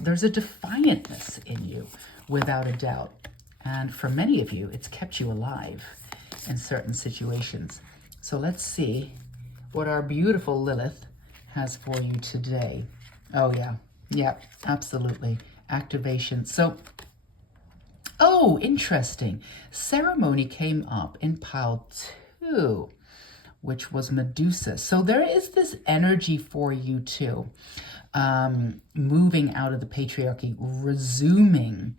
There's a defiantness in you, without a doubt. And for many of you, it's kept you alive in certain situations. So let's see what our beautiful Lilith has for you today. Oh, yeah, absolutely. Activation. So, oh, interesting. Ceremony came up in pile 2, which was Medusa. So there is this energy for you too. Moving out of the patriarchy, resuming,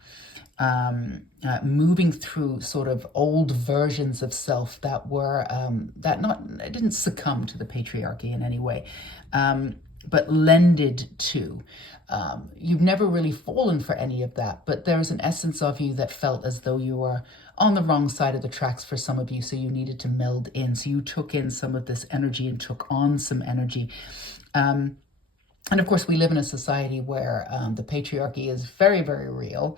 moving through sort of old versions of self that were, didn't succumb to the patriarchy in any way, but lended to. You've never really fallen for any of that, but there's an essence of you that felt as though you were on the wrong side of the tracks for some of you, so you needed to meld in. So you took in some of this energy and took on some energy. And of course, we live in a society where the patriarchy is very, very real.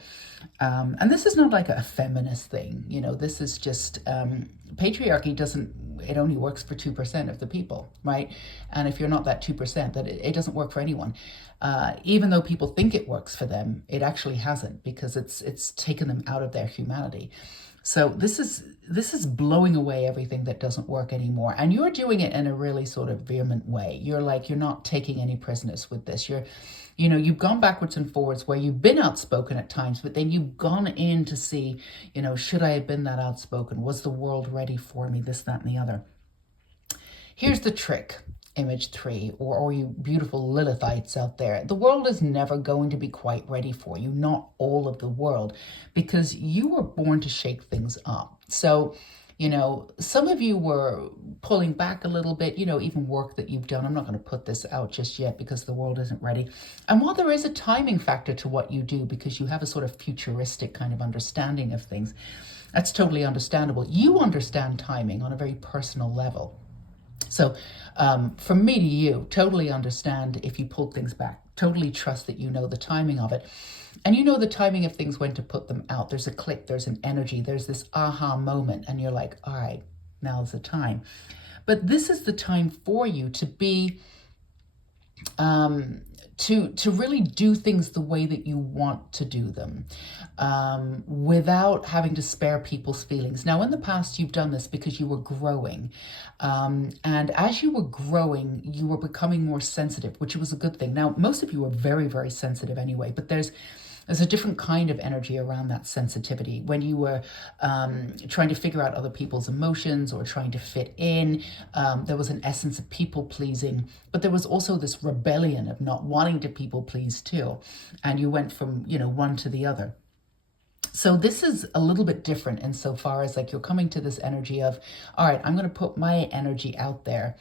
And this is not like a feminist thing. You know, this is just, patriarchy it only works for 2% of the people, right? And if you're not that 2%, that it doesn't work for anyone. Even though people think it works for them, it actually hasn't, because it's taken them out of their humanity. So this is blowing away everything that doesn't work anymore. And you're doing it in a really sort of vehement way. You're not taking any prisoners with this. You've gone backwards and forwards where you've been outspoken at times, but then you've gone in to see, should I have been that outspoken? Was the world ready for me? This, that, and the other. Here's the trick. Image 3, or you beautiful Lilithites out there. The world is never going to be quite ready for you, not all of the world, because you were born to shake things up. So, some of you were pulling back a little bit, even work that you've done. I'm not going to put this out just yet because the world isn't ready. And while there is a timing factor to what you do, because you have a sort of futuristic kind of understanding of things, that's totally understandable. You understand timing on a very personal level. So from me to you, totally understand if you pulled things back, totally trust that you know the timing of it. And you know the timing of things, when to put them out. There's a click, there's an energy, there's this aha moment, and you're like, all right, now's the time. But this is the time for you to be, to really do things the way that you want to do them, without having to spare people's feelings. Now, in the past, you've done this because you were growing. And as you were growing, you were becoming more sensitive, which was a good thing. Now, most of you are very, very sensitive anyway, but there's a different kind of energy around that sensitivity. When you were trying to figure out other people's emotions or trying to fit in, there was an essence of people pleasing, but there was also this rebellion of not wanting to people please too. And you went from, one to the other. So this is a little bit different insofar as you're coming to this energy of, all right, I'm going to put my energy out there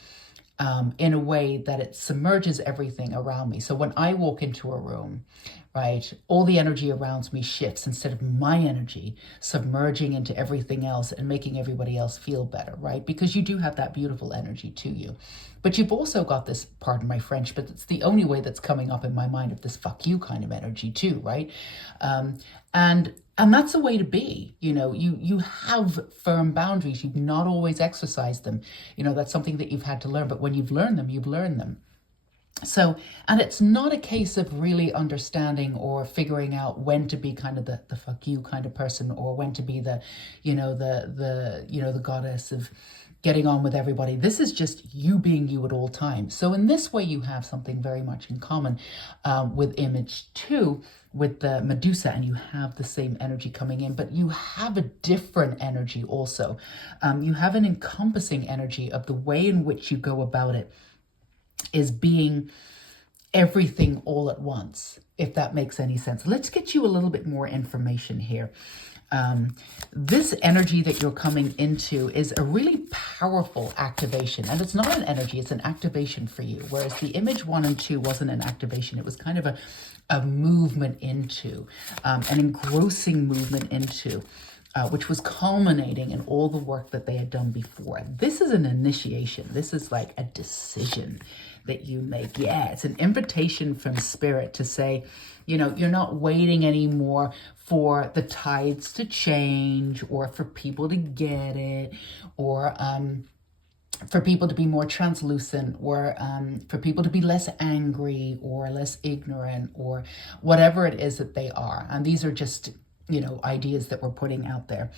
in a way that it submerges everything around me. So when I walk into a room, right, all the energy around me shifts, instead of my energy submerging into everything else and making everybody else feel better, right? Because you do have that beautiful energy to you. But you've also got this, pardon my French, but it's the only way that's coming up in my mind, of this fuck you kind of energy too, right? And that's a way to be. You have firm boundaries. You've not always exercised them. That's something that you've had to learn. But when you've learned them, you've learned them. So, and it's not a case of really understanding or figuring out when to be kind of the fuck you kind of person, or when to be the, the goddess of getting on with everybody. This is just you being you at all times. So in this way, you have something very much in common with image 2, with the Medusa, and you have the same energy coming in, but you have a different energy also. You have an encompassing energy of the way in which you go about it is being everything all at once, if that makes any sense. Let's get you a little bit more information here. This energy that you're coming into is a really powerful activation, and it's not an energy, it's an activation for you, whereas the image 1 and 2 wasn't an activation. It was kind of a movement into, an engrossing movement into, which was culminating in all the work that they had done before. This is an initiation. This is like a decision that you make. Yeah, it's an invitation from spirit to say, you're not waiting anymore for the tides to change, or for people to get it, or for people to be more translucent, or for people to be less angry or less ignorant, or whatever it is that they are. And these are just ideas that we're putting out there.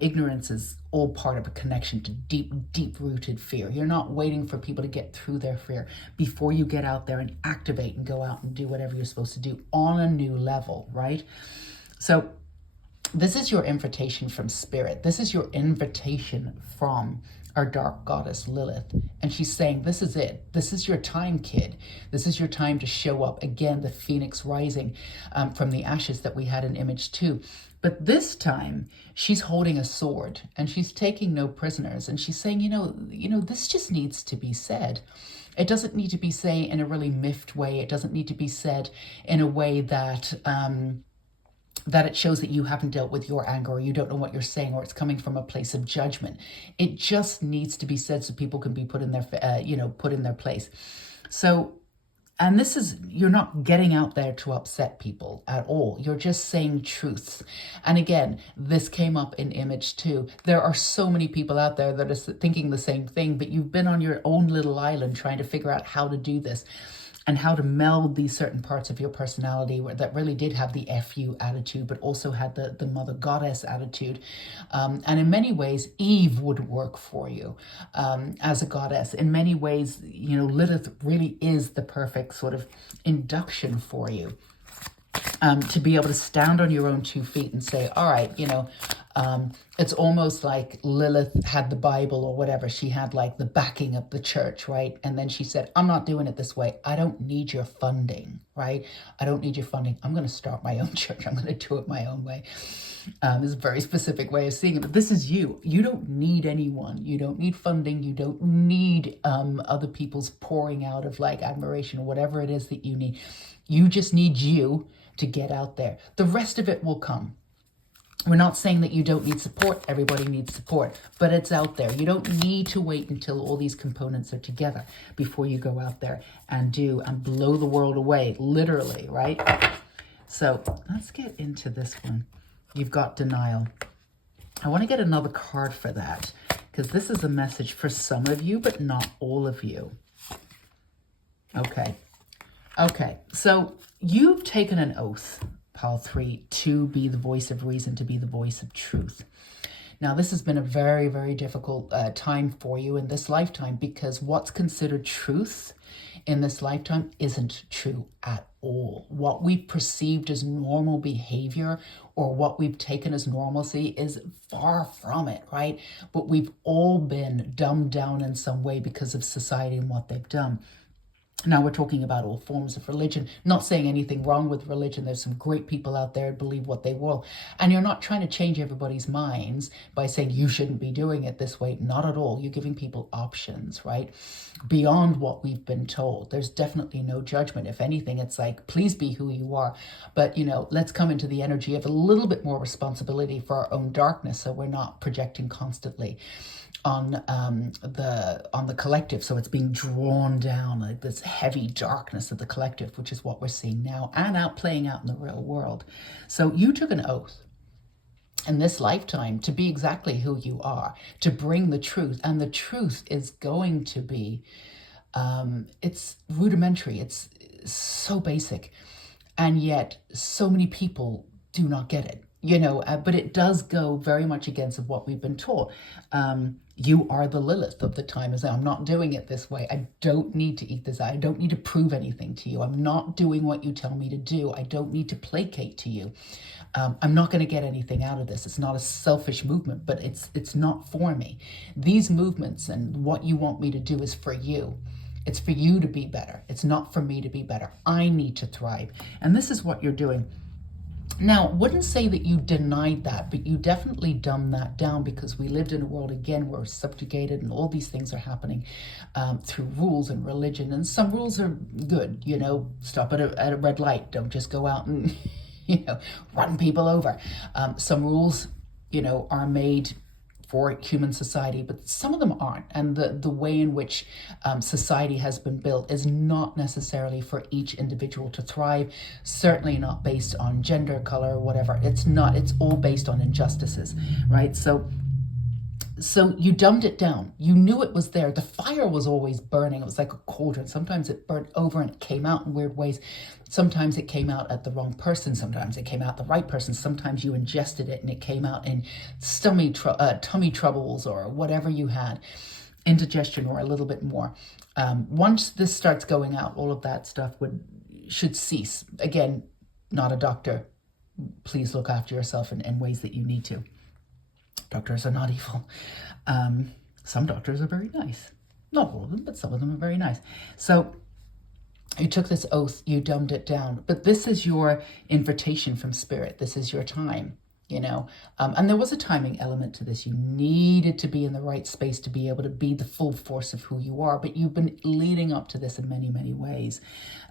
Ignorance is all part of a connection to deep rooted fear. You're not waiting for people to get through their fear before you get out there and activate and go out and do whatever you're supposed to do on a new level, right? So this is your invitation from spirit. This is your invitation from our dark goddess Lilith, and she's saying, this is it. This is your time, kid. This is your time to show up again, the phoenix rising from the ashes that we had in image 2. But this time she's holding a sword, and she's taking no prisoners, and she's saying, this just needs to be said. It doesn't need to be said in a really miffed way. It doesn't need to be said in a way that that it shows that you haven't dealt with your anger, or you don't know what you're saying, or it's coming from a place of judgment. It just needs to be said so people can be put in their, put in their place. So, and this is, you're not getting out there to upset people at all. You're just saying truths. And again, this came up in image 2. There are so many people out there that are thinking the same thing, but you've been on your own little island trying to figure out how to do this, and how to meld these certain parts of your personality that really did have the FU attitude, but also had the mother goddess attitude. And in many ways, Eve would work for you as a goddess. In many ways, Lilith really is the perfect sort of induction for you. To be able to stand on your own 2 feet and say, all right, it's almost like Lilith had the Bible or whatever. She had like the backing of the church, right? And then she said, I'm not doing it this way. I don't need your funding, right? I don't need your funding. I'm going to start my own church. I'm going to do it my own way. This is a very specific way of seeing it, but this is you. You don't need anyone. You don't need funding. You don't need other people's pouring out of like admiration or whatever it is that you need. You just need you to get out there. The rest of it will come. We're not saying that you don't need support. Everybody needs support, but it's out there. You don't need to wait until all these components are together before you go out there and do and blow the world away, literally, right? So let's get into this one. You've got denial. I want to get another card for that, because this is a message for some of you, but not all of you. Okay. So you've taken an oath, Pile 3, to be the voice of reason, to be the voice of truth. Now, this has been a very, very difficult time for you in this lifetime, because what's considered truth in this lifetime isn't true at all. What we've perceived as normal behavior, or what we've taken as normalcy, is far from it, right? But we've all been dumbed down in some way because of society and what they've done. Now we're talking about all forms of religion, not saying anything wrong with religion. There's some great people out there who believe what they will. And you're not trying to change everybody's minds by saying you shouldn't be doing it this way. Not at all. You're giving people options, right? Beyond what we've been told. There's definitely no judgment. If anything, it's like, please be who you are. But, let's come into the energy of a little bit more responsibility for our own darkness, so we're not projecting constantly on the collective. So it's being drawn down, like this heavy darkness of the collective, which is what we're seeing now and playing out in the real world. So you took an oath in this lifetime to be exactly who you are, to bring the truth, and the truth is going to be It's rudimentary. It's so basic. And yet so many people do not get it, but it does go very much against what we've been taught. You are the Lilith of the time. As I'm not doing it this way. I don't need to eat this. I don't need to prove anything to you. I'm not doing what you tell me to do. I don't need to placate to you. I'm not going to get anything out of this. It's not a selfish movement, but it's not for me. These movements and what you want me to do is for you. It's for you to be better. It's not for me to be better. I need to thrive. And this is what you're doing. Now, wouldn't say that you denied that, but you definitely dumbed that down, because we lived in a world, again, where we're subjugated and all these things are happening through rules and religion. And some rules are good, stop at a red light. Don't just go out and, run people over. Some rules, are made for human society, but some of them aren't. And the way in which society has been built is not necessarily for each individual to thrive, certainly not based on gender, color, whatever. It's not, it's all based on injustices, right? So you dumbed it down. You knew it was there. The fire was always burning. It was like a cauldron. Sometimes it burnt over and it came out in weird ways. Sometimes it came out at the wrong person. Sometimes it came out the right person. Sometimes you ingested it and it came out in tummy troubles or whatever you had, indigestion or a little bit more. Once this starts going out, all of that stuff should cease. Again, not a doctor. Please look after yourself in ways that you need to. Doctors are not evil. Some doctors are very nice. Not all of them, but some of them are very nice. So you took this oath, you dumbed it down. But this is your invitation from Spirit. This is your time, And there was a timing element to this. You needed to be in the right space to be able to be the full force of who you are. But you've been leading up to this in many, many ways.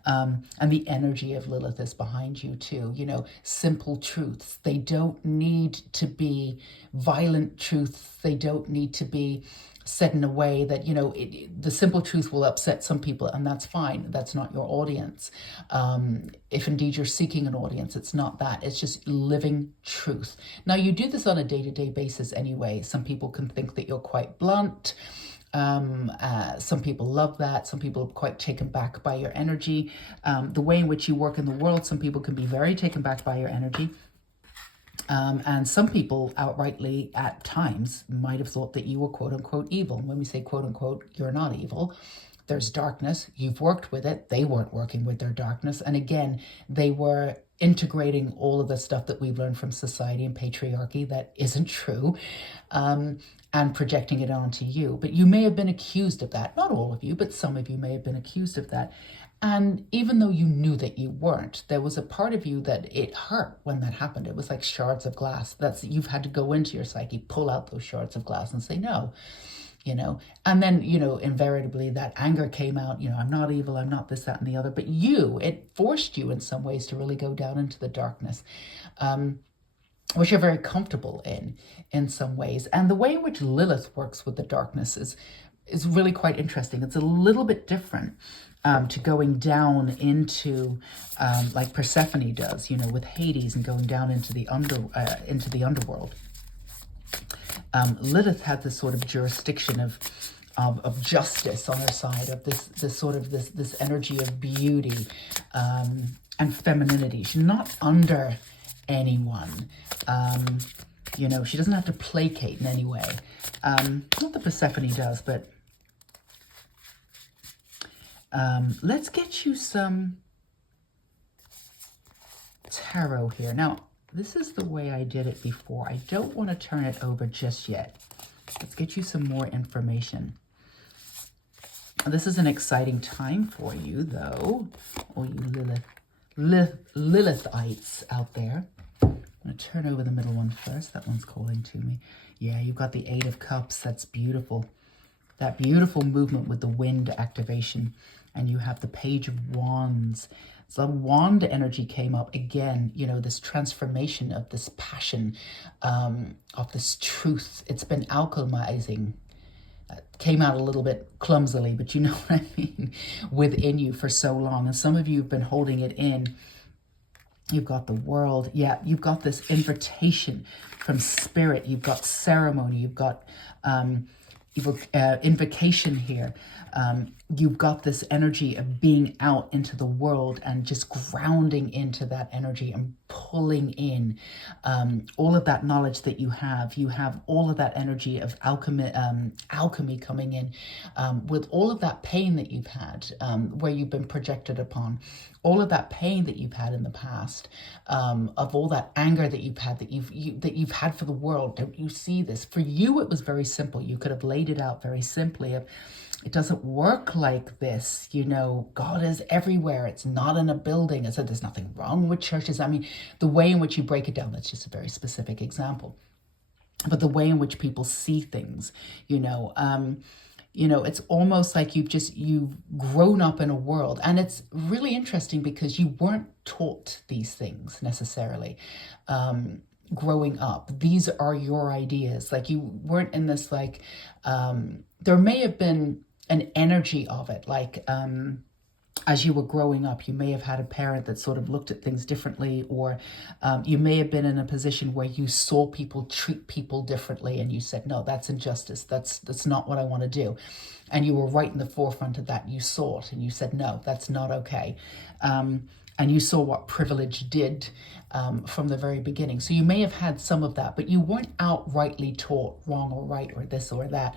And the energy of Lilith is behind you too. Simple truths. They don't need to be violent truths. They don't need to be said in a way that, the simple truth will upset some people, and that's fine. That's not your audience. If indeed you're seeking an audience, it's not that. It's just living truth. Now, you do this on a day-to-day basis anyway. Some people can think that you're quite blunt. Some people love that. Some people are quite taken back by your energy. The way in which you work in the world, some people can be very taken back by your energy. And some people outrightly at times might have thought that you were quote unquote evil. When we say quote unquote, you're not evil. There's darkness. You've worked with it. They weren't working with their darkness. And again, they were integrating all of the stuff that we've learned from society and patriarchy that isn't true, and projecting it onto you. But you may have been accused of that. Not all of you, but some of you may have been accused of that. And even though you knew that you weren't, there was a part of you that it hurt when that happened. It was like shards of glass. You've had to go into your psyche, pull out those shards of glass and say, no, and then, invariably that anger came out, I'm not evil, I'm not this, that, and the other. But it forced you in some ways to really go down into the darkness, which you're very comfortable in some ways. And the way in which Lilith works with the darkness is really quite interesting. It's a little bit different to going down into like Persephone does, with Hades and going down into the underworld. Lilith had this sort of jurisdiction of justice on her side, of this energy of beauty and femininity. She's not under anyone. She doesn't have to placate in any way. Not that Persephone does, but let's get you some tarot here. Now, this is the way I did it before. I don't want to turn it over just yet. Let's get you some more information. This is an exciting time for you, though. All you Lilithites out there. I'm going to turn over the middle one first. That one's calling to me. Yeah, you've got the Eight of Cups. That's beautiful. That beautiful movement with the wind activation. And you have the Page of Wands. So wand energy came up again, this transformation of this passion, of this truth. It's been alchemizing. Came out a little bit clumsily, but you know what I mean, within you for so long. And some of you have been holding it in. You've got the World. Yeah, you've got this invitation from Spirit. You've got ceremony. You've got invocation here. You've got this energy of being out into the world and just grounding into that energy and pulling in all of that knowledge that you have. You have all of that energy of alchemy coming in with all of that pain that you've had, where you've been projected upon, all of that pain that you've had in the past, of all that anger that you've had, that you've had for the world. Don't you see this? For you, it was very simple. You could have laid it out very simply. It doesn't work like this, God is everywhere. It's not in a building. I said there's nothing wrong with churches. I mean, the way in which you break it down, that's just a very specific example. But the way in which people see things, it's almost like you've grown up in a world. And it's really interesting because you weren't taught these things necessarily. Growing up, these are your ideas. Like, you weren't in this, like, there may have been an energy of it, like as you were growing up, you may have had a parent that sort of looked at things differently, or you may have been in a position where you saw people treat people differently and you said, no, that's injustice, that's not what I want to do. And you were right in the forefront of that. You saw it and you said, no, that's not okay. And you saw what privilege did from the very beginning. So you may have had some of that, but you weren't outrightly taught wrong or right or this or that.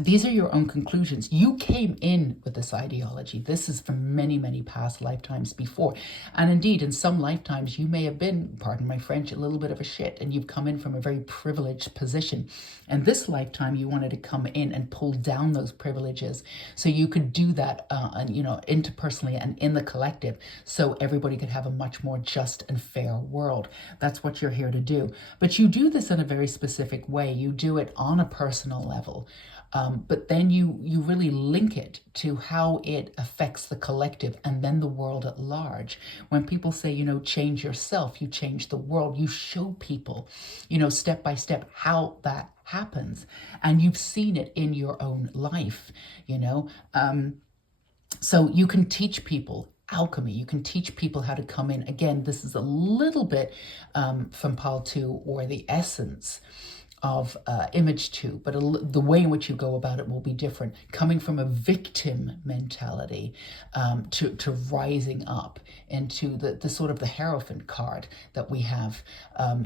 These are your own conclusions. You came in with this ideology. This is from many, many past lifetimes before. And indeed, in some lifetimes, you may have been, pardon my French, a little bit of a shit, and you've come in from a very privileged position. And this lifetime, you wanted to come in and pull down those privileges so you could do that, interpersonally and in the collective, so everybody could have a much more just and fair world. That's what you're here to do. But you do this in a very specific way. You do it on a personal level. But then you really link it to how it affects the collective and then the world at large. When people say, change yourself, you change the world, you show people, step by step how that happens. And you've seen it in your own life, so you can teach people alchemy. You can teach people how to come in. Again, this is a little bit from Pal 2, or the essence of image 2, but the way in which you go about it will be different, coming from a victim mentality to rising up into the sort of the Hierophant card that we have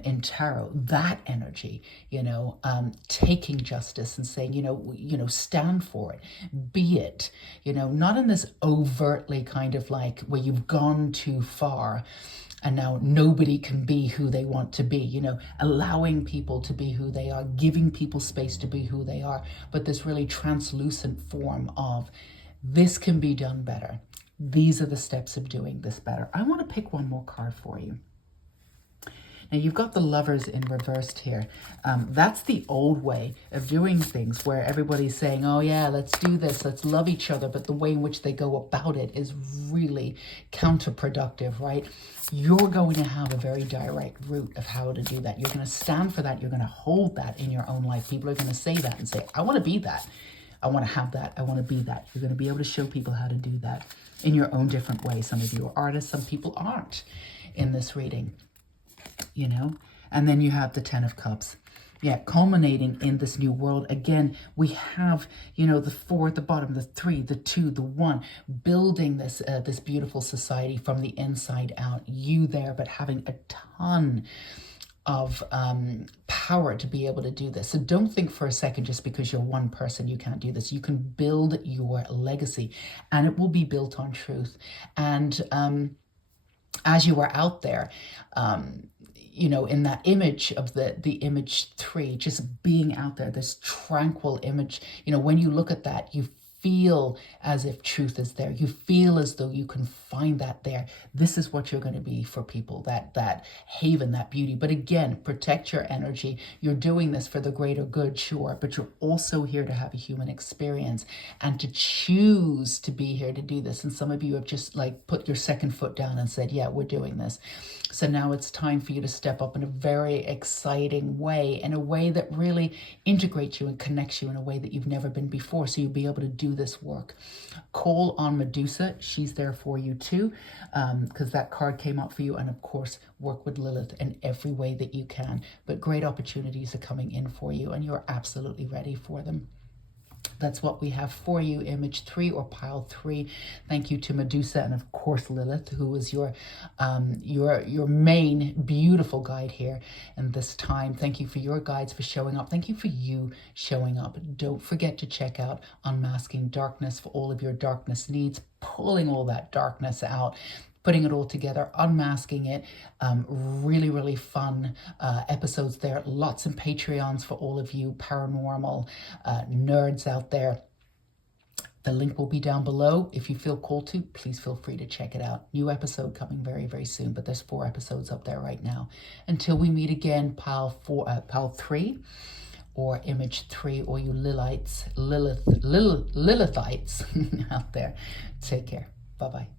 in tarot. That energy, taking justice and saying, stand for it, be it, not in this overtly kind of like where you've gone too far and now nobody can be who they want to be, allowing people to be who they are, giving people space to be who they are, but this really translucent form of this can be done better. These are the steps of doing this better. I want to pick one more card for you. Now, you've got the Lovers in reversed here. That's the old way of doing things, where everybody's saying, oh yeah, let's do this, let's love each other, but the way in which they go about it is really counterproductive, right? You're going to have a very direct route of how to do that. You're going to stand for that. You're going to hold that in your own life. People are going to say that and say, I want to be that. I want to have that. I want to be that. You're going to be able to show people how to do that in your own different way. Some of you are artists, some people aren't in this reading. And then you have the 10 of Cups. Yeah, culminating in this new world. Again, we have, the 4 at the bottom, the 3, the 2, the 1, building this this beautiful society from the inside out. You there, but having a ton of power to be able to do this. So don't think for a second, just because you're one person, you can't do this. You can build your legacy, and it will be built on truth. And as you are out there, in that image of the image 3, just being out there, this tranquil image, when you look at that, you feel as if truth is there. You feel as though you can find that there. This is what you're going to be for people, that haven, that beauty. But again, protect your energy. You're doing this for the greater good, sure, but you're also here to have a human experience and to choose to be here to do this. And some of you have just like put your second foot down and said, yeah, we're doing this. So now it's time for you to step up in a very exciting way, in a way that really integrates you and connects you in a way that you've never been before. So you'll be able to do this work. Call on Medusa. She's there for you too, because that card came up for you. And of course, work with Lilith in every way that you can. But great opportunities are coming in for you, and you're absolutely ready for them. That's what we have for you, image 3 or pile 3. Thank you to Medusa and of course Lilith, who is your main beautiful guide here. And this time, thank you for your guides for showing up. Thank you for you showing up. Don't forget to check out Unmasking Darkness for all of your darkness needs, pulling all that darkness out, putting it all together, unmasking it. Really, really fun episodes there. Lots of Patreons for all of you paranormal nerds out there. The link will be down below. If you feel called to, please feel free to check it out. New episode coming very, very soon, but there's 4 episodes up there right now. Until we meet again, pile 3 or image 3, or you Lilithites out there. Take care. Bye-bye.